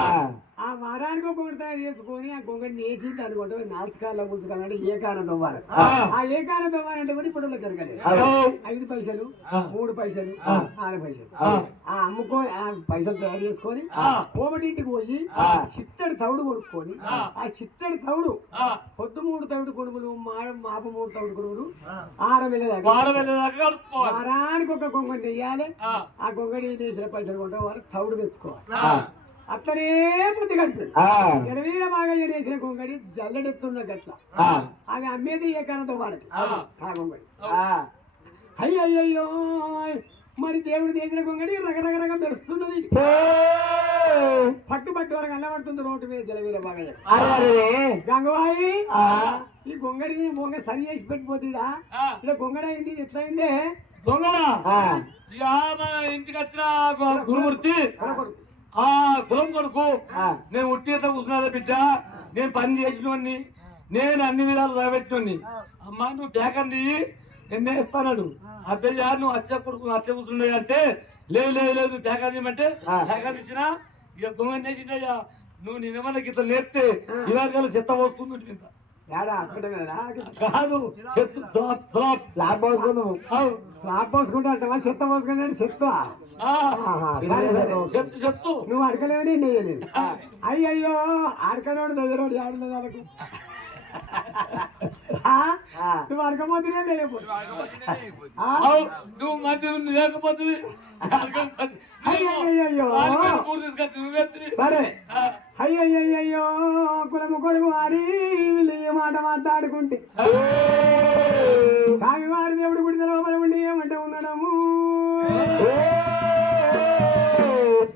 ఆ వారానికి ఒక గొంగడి తయారు చేసుకొని ఆ గొంగడిని వేసి దాన్ని కొట్ట నాలుకాల ముంచుకాలంటే ఏకాన దొవ్వాలి ఆ. ఆ ఏకాన దొవ్వాలంటే కూడా ఇప్పుడు జరగలేదు అవు. 5 పైసలు ఆ. 3 పైసలు ఆ. 6 పైసలు ఆ. ఆ అమ్ముకొని ఆ పైసలు తయారు చేసుకొని ఆ. పోమటింటికి పోయి ఆ. చిట్టడి తవుడు కొనుక్కొని ఆ. ఆ చిట్టడి తవుడు ఆ. పొద్దు 3 తవుడు కొడుకులు మాప 3 తవుడు కొడుకులు 6 వెళ్ళేదాకా వారం వెళ్ళేదాకా కలుపుకోవాలి. వారానికి ఒక గొంగడి నెయ్యాలి ఆ. ఆ గొంగడి వేసిన పైసలు కొంటే వాళ్ళు తవుడు తెచ్చుకోవాలి ఆ. అట్లనే బుద్ధి కనిపింది ఆ. జనవీర బాగా వేసిన గొంగడి జల్లెడెత్తున్న గట్ల ఆ. అది అమ్మేది ఏ కారణంతో వాళ్ళకి ఆ. ఆ గొంగడి ఆ. అయ్యయ్యో మరి దేవుడు చేసిన గొంగడి రకరకరగా మెరుస్తున్నది పట్టు వరకు అల్లబడుతుంది రోడ్డు మీద జలవీర బాగా అరే. గంగవాయి ఆ. ఈ గొంగడిని గొంగ సరి చేసి పెట్టిపోతుడా ఆ. ఇలా గొంగడ అయింది ఎట్లా అయిందే దొంగలా ఆ. ఇక మన ఇంటికి వచ్చిన గురుమూర్తి కొడుకు ఆ కులం కొడుకు ఆ. నేను ఉట్టిత కూర్చున్నాను బిడ్డ నేను పని చేసినోడిని నేను అన్ని విధాలు రాబెట్టినోడిని అమ్మా నువ్వు బేకండి ఎన్నే ఇస్తాడు అద్దయ్యా నువ్వు అచ్చ కొడుకు అచ్చ కూర్చున్నాయి అంటే లేదు లేదు లేదు నువ్వు బేకాన్ చేయమంటే ఆ. బేకాన్ ఇచ్చినా ఇక గొంగ నేసిండయ్యా నువ్వు నిన్నమన్నకి ఇట్లా నేర్తే ఇవాళ చెత్త పోసుకుంటుంది ఇంత ఏడా అక్కడ కాదు చెత్త స్లాబ్ స్లాబ్ స్లాబ్ పోసుకుందాం. అవు. స్లాబ్ పోసుకుంటా అంటావా చెత్త పోసుకుంటే చెత్త ఆ. తినలేదు. చెప్తూ చెప్తూ నువ్వు అడగలేవని నెయ్యలేదు అయ్యయ్యో అడకనోడు దగ్గరోడు ఆడలేదు వాళ్ళకు ఆ. నువ్వు అడగపోతున్నా లేకపోతే అవు, నువ్వు మంచిగా లేకపోతే అయ్యయ్యో సరే అయ్యయ్యో కులము కొడుకు వారి వీళ్ళు ఏ మాట మాట్లాడుకుంటే స్వామివారి దేవుడు గుడి లోపల ఉండి ఏమంటే ఉండడము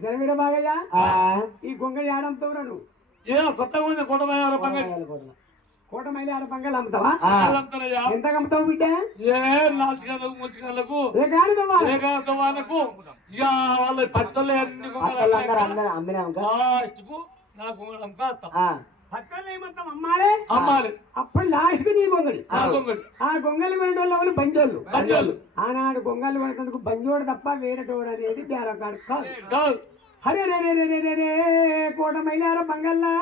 జనవీర బాగయ్య ఆ. ఈ గొంగడి ఆడంతో నువ్వు కొత్తగా ఉంది కోటమయ్యారు పంగడి కోట మైలు పంగలు అమ్ముతావా ఆ. ఎంత అమ్ముతావు బిడ్డ ఏ నాలుగు ముచ్చుకలకు ఏ గాడి తవ్వాలి ఏకాంతవాలకు ఇక వాళ్ళ పచ్చళ్ళు అన్ని అక్కలందరూ అందరూ అమ్మినాం కదా. లాస్ట్కు నా గుంగడు అమ్ముతా ఆ. పక్కన ఏమంటాం అమ్మాలే అమ్మాలి అప్పుడు లాస్ట్ నీ గొంగడి నా గుంగడు ఆ గొంగలు కొనేటోళ్ళు ఎవరు బంజోళ్ళు పంచాలు ఆనాడు గొంగలు కొనేందుకు బంజోడు తప్ప వేరేటోడు అనేది బేరకాడు కాదు కాదు హరే రే రే రే రే రే రే కోట మైలార పంగల్లా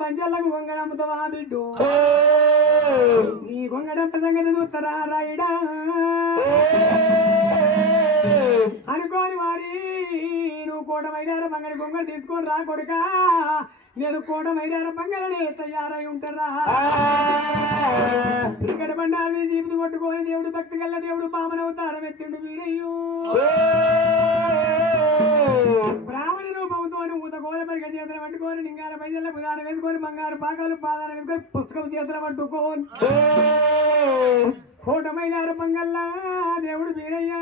బంజోళ్ళకు గొంగడు అమ్ముతావా బిడ్డు నీ గొంగడంత సంగతి చూస్తారా రాయుడా అనుకోని వారి నువ్వు కోట మైలార పంగడి గొంగడు తీసుకొని రా కొడుక నేను కోట మైలార పంగలనే తయారై ఉంటారా ఇక్కడ బండాలి జీవితం కొట్టుకొని దేవుడు భక్తి కల్ల దేవుడు పామనవుతారం ఎత్తిండు వీరయ్యో బ్రాహ్మణ రూపంతో ఊత గోదపరిక చేతులు పట్టుకొని నింగాల పైసల బుధాన వేసుకొని బంగారు పాకాలు పాదాలు వేసుకొని పుస్తకం చేతులు పట్టుకోని కోటమైనారు పంగల్లా దేవుడు వీరయ్యా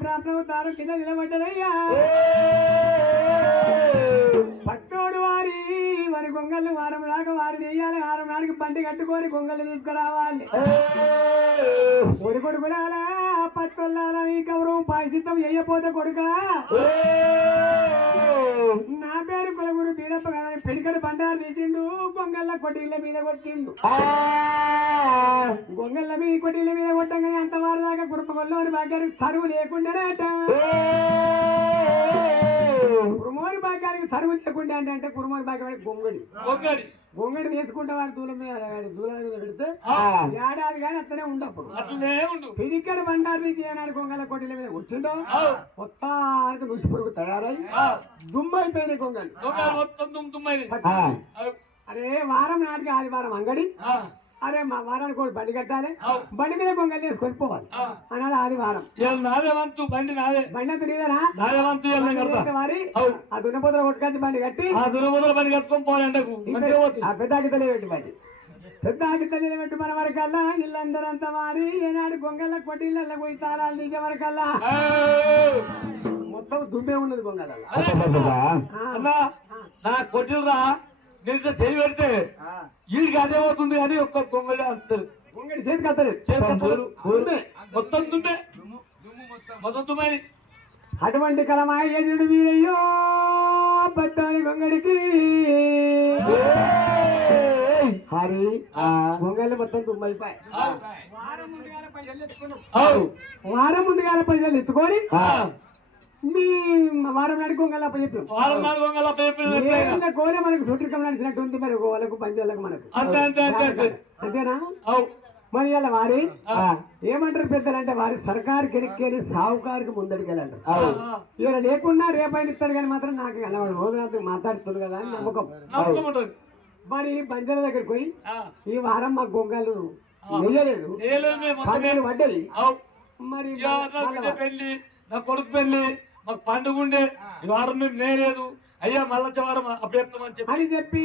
బ్రాహ్మణవుతారు కింద నిలబడ్డదయ్యా భక్తోడు వారి వారి గొంగళ్ళు వారం దాకా వారిని వేయాలి వారం నాడికి బండి కట్టుకొని గొంగళ్ళు తీసుకురావాలి ఒడి కొడుకులాలా పచ్చొల్లాలా ఈ కౌరవం పాయసితం వేయపోతే కొడుక నా పేరు కులగుడు బీరప్ప కదా పెడికడు బండారు తీసిండు గొంగళ్ళ కొట్టిళ్ళ మీద కొట్టిండు గొంగళ్ళ మీద కొట్టిళ్ళ మీద కొట్టగానే అంత వారి దాకా కురుపగొల్లోని భాగ్యానికి తరువు లేకుండానేట కురుమోని భాగ్యానికి తరువు లేకుండా అంటే కురుమోని భాగ్యానికి గొంగడి గొంగడి గొంగడి తీసుకుంటే వాడి దూలం మీద దూరం మీద పెడితే ఏడాది కానీ అట్లనే ఉండప్పుడు అట్లనే ఉండు పిడికడు బండారు నుంచి ఏనాడు గొంగల కొట్టిల మీద వచ్చిండో మొత్తానికి నుసిపురుగు తయారై దుమ్మైపోయినాయి గొంగలు గొంగళి మొత్తం దుమ్ముతున్నాయి అరే వారం నాటికి ఆదివారం అంగడి అరే మా వారానికి ఒకటి బండి కట్టాలి బండి మీద గొంగలు వేసుకొని పోవాలి అన్నాడు ఆదివారం నాదే వంతు బండి నాదే బండి అంతా నీదేనా నాదే వంతు వారి ఆ దున్నపోతల కొట్టుకొచ్చి బండి కట్టి ఆ దురబుదల బండి కట్టుకొని పోవాలి ఎండకు మంచిగా పోతుంది ఆ పెద్ద గిద్దలే పెట్టి బండి పెద్ద ఆగితే నిలబెట్టు మన వరకల్లా ఇల్లందరంతా మారి ఏనాడు గొంగళ్ళ కొట్టిళ్ళ పోయి తారాలు నీచే వరకల్లా మొత్తం దుమ్మే ఉన్నది గొంగళ్ళ అన్నా నా కొట్టిల్రా నేను చేయి పెడితే వీడికి అదే అవుతుంది అని ఒక్క గొంగళి అంటారు గొంగడి చేతి కత్తలేదు మొత్తం దుమ్మే మొత్తం దుమ్మే అటువంటి కలమాయ యజుడు వీరయ్యో పట్టాలి గొంగడికి హరి గొంగళ్ళు మొత్తం దుమ్మలిపాయి వారం ముందుగాల పైసలు ఎత్తుకొని మీ వారం నాడు గొంగళ్ళ చెప్పారు కోరే మనకు సుట్రికం నడిచినట్టు ఉంది మరి వాళ్ళకు పంచాలకు మనకు అంతేనా మరి ఇలా వారి ఏమంటారు పెద్దలు అంటే వారి సర్కారు కెనిక్కేని సావుకారికి ముందడికి వెళ్ళంటారు ఇవాళ లేకున్నా రేపైన ఇస్తారు కానీ మాత్రం నాకు కలవాడు రోజు మాట్లాడుతుంది కదా అని నమ్మకం మరి బంజారా దగ్గరికి పోయి ఈ వారం మా గొంగళ్ళు వేయలేదు పన్నెండు పడ్డది మరి పెళ్లి నా కొడుకు పెళ్లి మాకు పండుగ ఉండే ఈ వారం మేము నేలేదు అయ్యా మళ్ళా వారం అప్పుడు చెప్తామని చెప్పి అని చెప్పి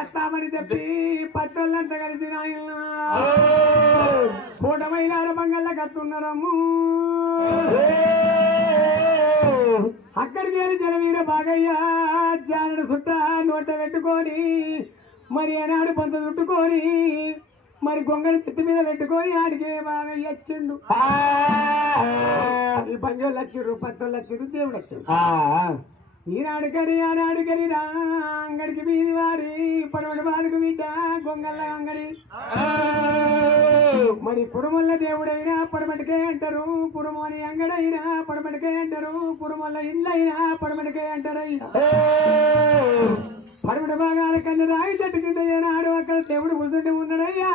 అత్తామని చెప్పి పట్టోళ్ళంతా కలిసి కూటమైన బంగళ్ళ కట్టున్నారమ్ము అక్కడికి వెళ్ళి జలవీర బాగయ్య జానడు చుట్ట నోట పెట్టుకొని మరి ఏనాడు పొంత చుట్టుకొని మరి గొంగళి చెట్టు మీద పెట్టుకొని ఆడికి బాగా వచ్చిండు ఈ పంజోళ్ళు వచ్చిర్రు పత్తోళ్ళు వచ్చిర్రు దేవుడు వచ్చిండు ఈనాడు కరి ఆనాడు కరి రా అంగడికి వీధి వారి పడవడి బాదుకు వీట గొంగళ్ళ అంగడి మరి పురమల్ల దేవుడైనా పడమటికే అంటారు పురమని అంగడైనా పడమటికే అంటారు పురమల్ల ఇల్లైనా పడమటికే అంటారయ్యా పడమటి భాగాల కన్నా రాయి చెట్టు కింద ఏనాడు అక్కడ దేవుడు కూర్చుంటే ఉన్నాడయ్యా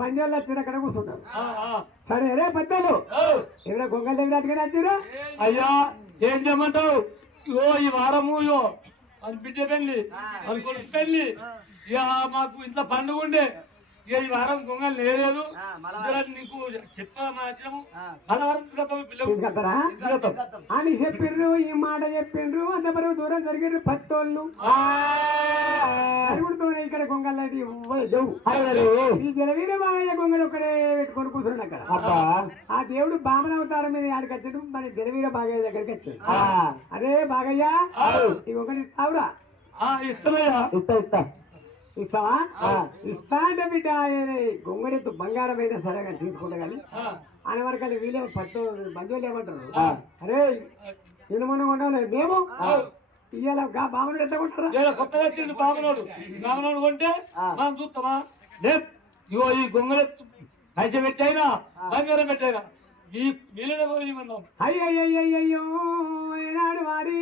పంజాలు వచ్చిన అక్కడ కూర్చుంటారు సరే రే పెద్దలు ఇక్కడ గొంగళ దగ్గర అట్టుకుని వచ్చారా అయ్యా ఏం చేయమంటావు ఇగో ఈ వారము ఇగో అని బిడ్డ పెళ్లి అని కొడుకు పెళ్లి ఇక మాకు ఇంట్లో పండుగ ఉండే ఇక ఈ వారం గొంగలు లేదు నీకు చెప్పము మన వారం తీసుకొస్తారా అని చెప్పిండ్రు ఈ మాట చెప్పిండ్రు అంత బరువు దూరం జరిగిండ్రు పత్తోళ్ళు అరుగుడుతోనే ఇక్కడ గొంగళ్ళు ఈ జలవీర బాగయ్య గొంగళి ఒక్కడే పెట్టుకొని కూర్చున్నాడు అక్కడ ఆ దేవుడు బామన అవతారం మీద ఆడికి వచ్చాడు మన జలవీర బాగయ్య దగ్గరికి వచ్చాడు అదే బాగయ్య ఈ ఒకటి ఇస్తావురా ఇస్తావా ఇస్తా అంటే బిడ్డ గొంగడితో బంగారం అయినా సరే కానీ తీసుకుంటా కానీ అని వరకు అది వీళ్ళే పట్టు బంధువులు ఏమంటారు అరే నేను మనం ఉండలేదు మేము ఇవాళ బామనుడు ఎంత కొంటారా కొత్తగా వచ్చింది బామనోడు కొంటే మనం చూస్తామా లేదు ఇగో ఈ గొంగళ పైస పెట్టైనా బంగారం పెట్టైనా ఈ మిలియన మందాం అయ్యయ్యో ఏనాడు వారి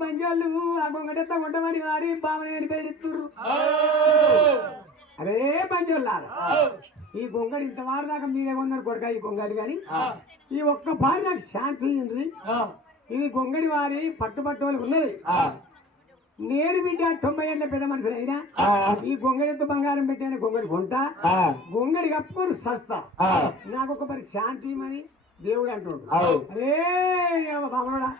బంజాలు ఆ గొంగడెత్త కొంటమని వారి బామని పేరుస్తుర్రు అరే బంజోళ్ళారా ఈ గొంగడి ఇంత వారి దాకా మీరే కొందరు కొడక ఈ గొంగడి కానీ ఈ ఒక్క పారి నాకు ఛాన్స్ ఇయ్యింది ఇది గొంగడి వారి పట్టుబట్టోలు ఉన్నది నేను బిడ్డ 90 ఏళ్ళ పెద్ద మనుషులు అయినా ఈ గొంగడితో బంగారం పెట్టాను గొంగడి కొంటా గొంగడి కప్పుకొని సస్తా నాకు ఒక మరి శాంతి అని దేవుడు అంటుండు అరే బామనుడా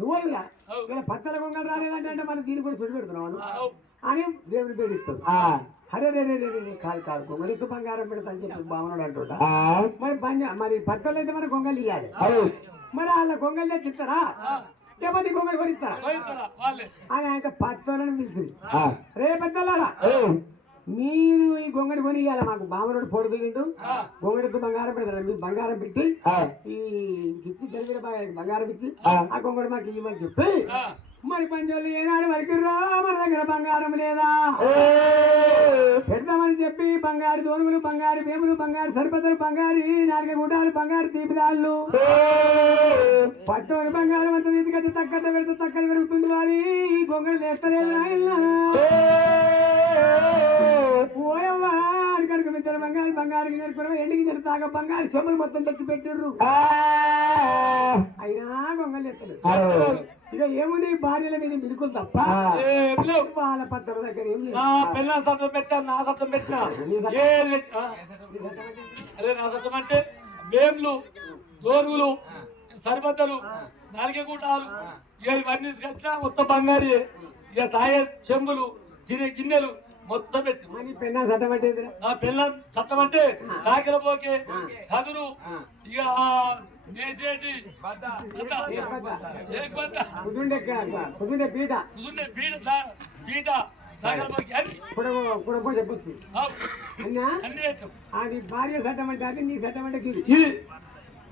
నువ్వురా ఇలా పత్తల గొంగడి రాలేదంటే మనం దీన్ని కూడా చుట్టు పెడుతున్నాను అని దేవుడు పేరుస్తాడు అరే రే రే రే కాదు గొంగడితో బంగారం పెడతాను చెప్పి బామనుడు అంటుంటా మరి పత్తలు అయితే మన గొంగలు ఇవ్వాలి మరి వాళ్ళ గొంగలు తెచ్చిస్తారా లేకపోతే గొంగడి కొనిస్తారా అని ఆయన పత్తోళ్ళని పిలిచింది రే పెద్దలారా మీరు ఈ గొంగడి కొని ఇవ్వాలి మాకు బామనుడు పొడి దిగిండు గొంగడితో బంగారం పెడతాడు మీరు బంగారం పెట్టి ఈ ఇచ్చి తెలివిన బంగారం ఇచ్చి ఆ గొంగడి మాకు ఇవ్వమని చెప్పి మరి పంజోళ్ళు ఏనాడు వరకురా మన దగ్గర బంగారం లేదా పెడతామని చెప్పి బంగారు దోనుగులు బంగారు వేములు బంగారు సరిపతులు బంగారు నాలుగు గుడ్డాలు బంగారు తీపిదాళ్ళు పట్టోని బంగారం అంతా తీసుకొచ్చి తక్కట పెడితే తక్కడ పెరుగుతుంది వారి గొంగడు లేస్తలేదు ఓయమ్మా కనుక మిద్దరు బంగారు నేర్పురం ఎండికి జరుగుతాక బంగారు చెమ్మలు మొత్తం తెచ్చి పెట్టిర్రు అయినా గొంగలు ఎత్తలేదు ఇక ఏముంది భార్యల మీద మిలుకులు తప్ప వాళ్ళ పత్ర దగ్గర ఏం లేదు పిల్లల శబ్దం పెట్టాను నా శబ్దం పెట్టినా అదే నా శబ్దం అంటే వేములు దోరుగులు సరిబద్దలు నాలుగే కూటాలు ఇక ఇవన్నీ తీసుకొచ్చినా మొత్తం బంగారు ఇక తాగే చెంబులు గిన్నెలు మొత్తం పెట్టి అని పెన్నా చట్టం అంటే ఏందిరా? ఆ పిల్ల చట్టం అంటే కాకిల పోకే కదురు ఇక నేసేటి కుదుండే పీట కూర్చుండే పీట కాకిల పోకే అన్ని కుడపో చెప్పొచ్చు అన్నా అన్ని పెట్టు అది భార్య చట్టం అంటే అది నీ చట్టం అంటే గిరి ఇది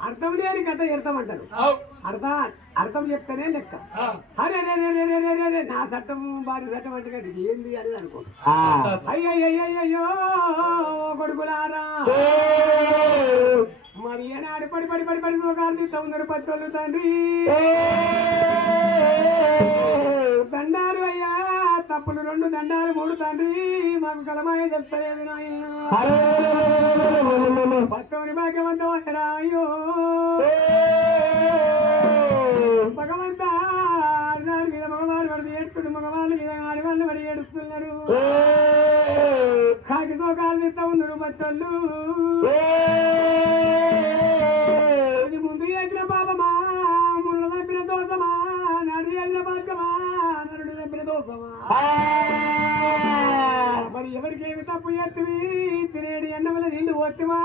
అర్థం లేని కథ ఎడతాం అంటారు అర్థం చెప్తానే లెక్క అరే నా చట్టం భార్య చట్టం అంటే కదా ఏంది అనేది అనుకో అయ్యయ్యో కొడుకులారా మరి ఏనాడు పడి పడి పడి పడి కాదు తొందర పట్టోళ్ళు తండ్రి దండాలు అయ్యా తప్పులు 2 దండాలు 3 తండ్రి మాకు కలమాయ చెప్తలేదు నాయన పత్తోని భాగ్యవంతమయ్యరా అయ్యో భగవంతా ఆడదాని మీద మగవాళ్ళు పడి ఏడుస్తుంది మగవాళ్ళ మీద ఆడవాళ్ళు పడి ఏడుస్తున్నారు కాకితో కాలు తీస్తా ఉన్నారు బట్టోళ్ళు అది ముందు చేసిన పాపమా ముళ్ళు తప్పిన దోషమా నడు చేసిన భాగ్యమా నరుడు తప్పిన దోషమా మరి ఎవరికేమి తప్పు ఎత్తువి తినేడు ఎండవల నీళ్లు ఒత్తిమా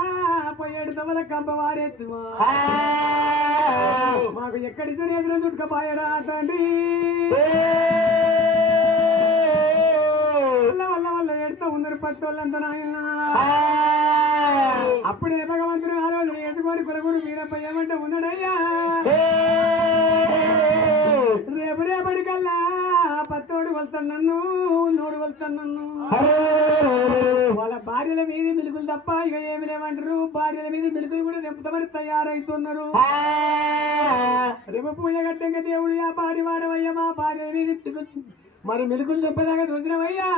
పోయేడు తవల కంప వారెత్తుమా మాకు ఎక్కడి ఎదురు చుట్టుకపోయారా తండ్రి వల్ల ఎడుతూ ఉన్నారు పట్టోళ్ళంతా నాయన అప్పుడే భగవంతుని ఆ రోజు ఎదుకొని కొరగుడు మీరప్ప ఏమంటే ఉన్నాడయ్యా రేపటికల్లా పత్తోడు వెళ్తాను నన్ను నోడు వెళ్తాను నన్ను వాళ్ళ భార్యల మీద మిలుకులు తప్ప ఇక ఏమి లేవంటారు భార్యల మీద మిలుకులు కూడా నింపుతామని తయారైతున్నారు రేపు పూజ కట్టంగా దేవుడు ఆ పాడి వాడవయ్యా మా భార్యల మీద మరి మిలుకులు చెప్పేదాకా చూసినవయ్యా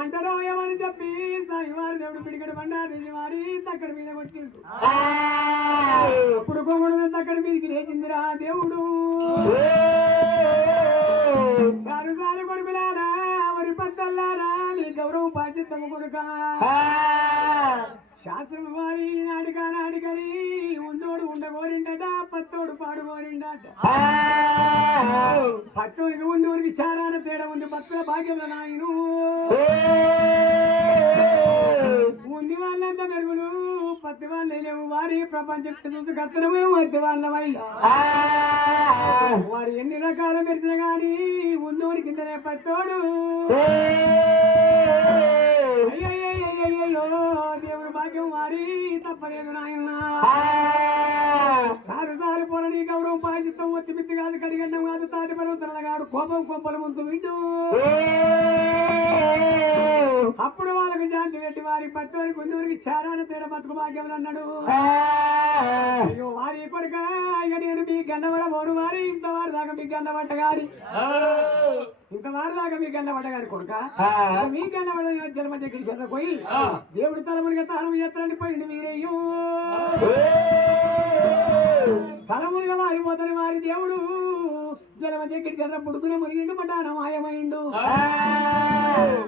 అంటారో ఏమని చెప్పి స్వామివారి దేవుడు పిడికడు బండారు వారి తక్కడి మీద కొట్టిండు అప్పుడు కొమ్ముడు తక్కడి మీదకి లేచిందిరా దేవుడు సారు సారు కొడుకులారా మరి పత్తల్లారా మీ గౌరవం బాధ్యతము కొడుక శాస్త్రం వారి నాడికని ఉన్నోడు ఉండగోరిండట పత్తోడు పాడుకోరిండట పత్తోడికి ఉన్నోడికి చారాన తేడా ఉంది పత్తుల భాగ్యంలో నాయను ఉంది వాళ్ళంతా మెరుగులు పత్తి వాళ్ళే లేవు వారి ప్రపంచం చూసి కత్తనమే మధ్య వాళ్ళమయ్యా వాడు ఎన్ని రకాల మెరిచిన గాని ఉన్నోడి కిందనే పత్తోడు అయ్యో దేవుడు భాగ్యం వారి తప్పలేదు నాయన సారు పొలని గౌరవం బాధ్యత ఒత్తి మిత్తి కాదు కడిగండం కాదు తాటి పర్వతలగాడు కోపం కొంపల ముందు వింటూ అప్పుడు వాళ్ళకు శాంతి పెట్టి వారి పత్తోరికి ఉన్నోరికి చారాన తేడా బతుకు భాగ్యం అన్నాడు అయ్యో వారి కొడుక ఇక నేను మీ గండబడ పోను వారి ఇంతవారి దాకా మీ గండబట్ట గారి ఇంతవారి దాకా మీ గండబట్ట గారి కొడుక మీ గండబడ జన్మ దగ్గర చెందపోయి దేవుడు తలమునిగా తాను ఎత్తరండి పోయింది మీరయ్యో తలమునిగా మారిపోతాను వారి దేవుడు జన్మ దగ్గర చెంద పుడుకునే మునిగిండు పట్టాన మాయమైండు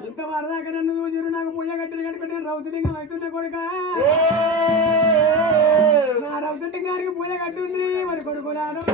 ఇంతవారి దాకా నన్ను చూసిరు నాకు పూజ కట్టిన కట్టుకుంటే రౌతులింగం అవుతుండే కొడుక నా రౌతులింగ గారికి పూజ కట్టుంది మరి కొడుకులాను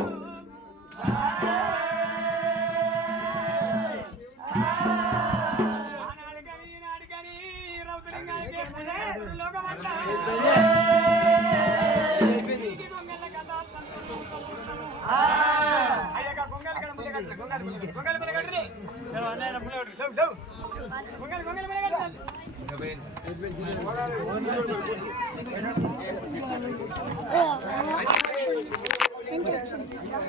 Entonces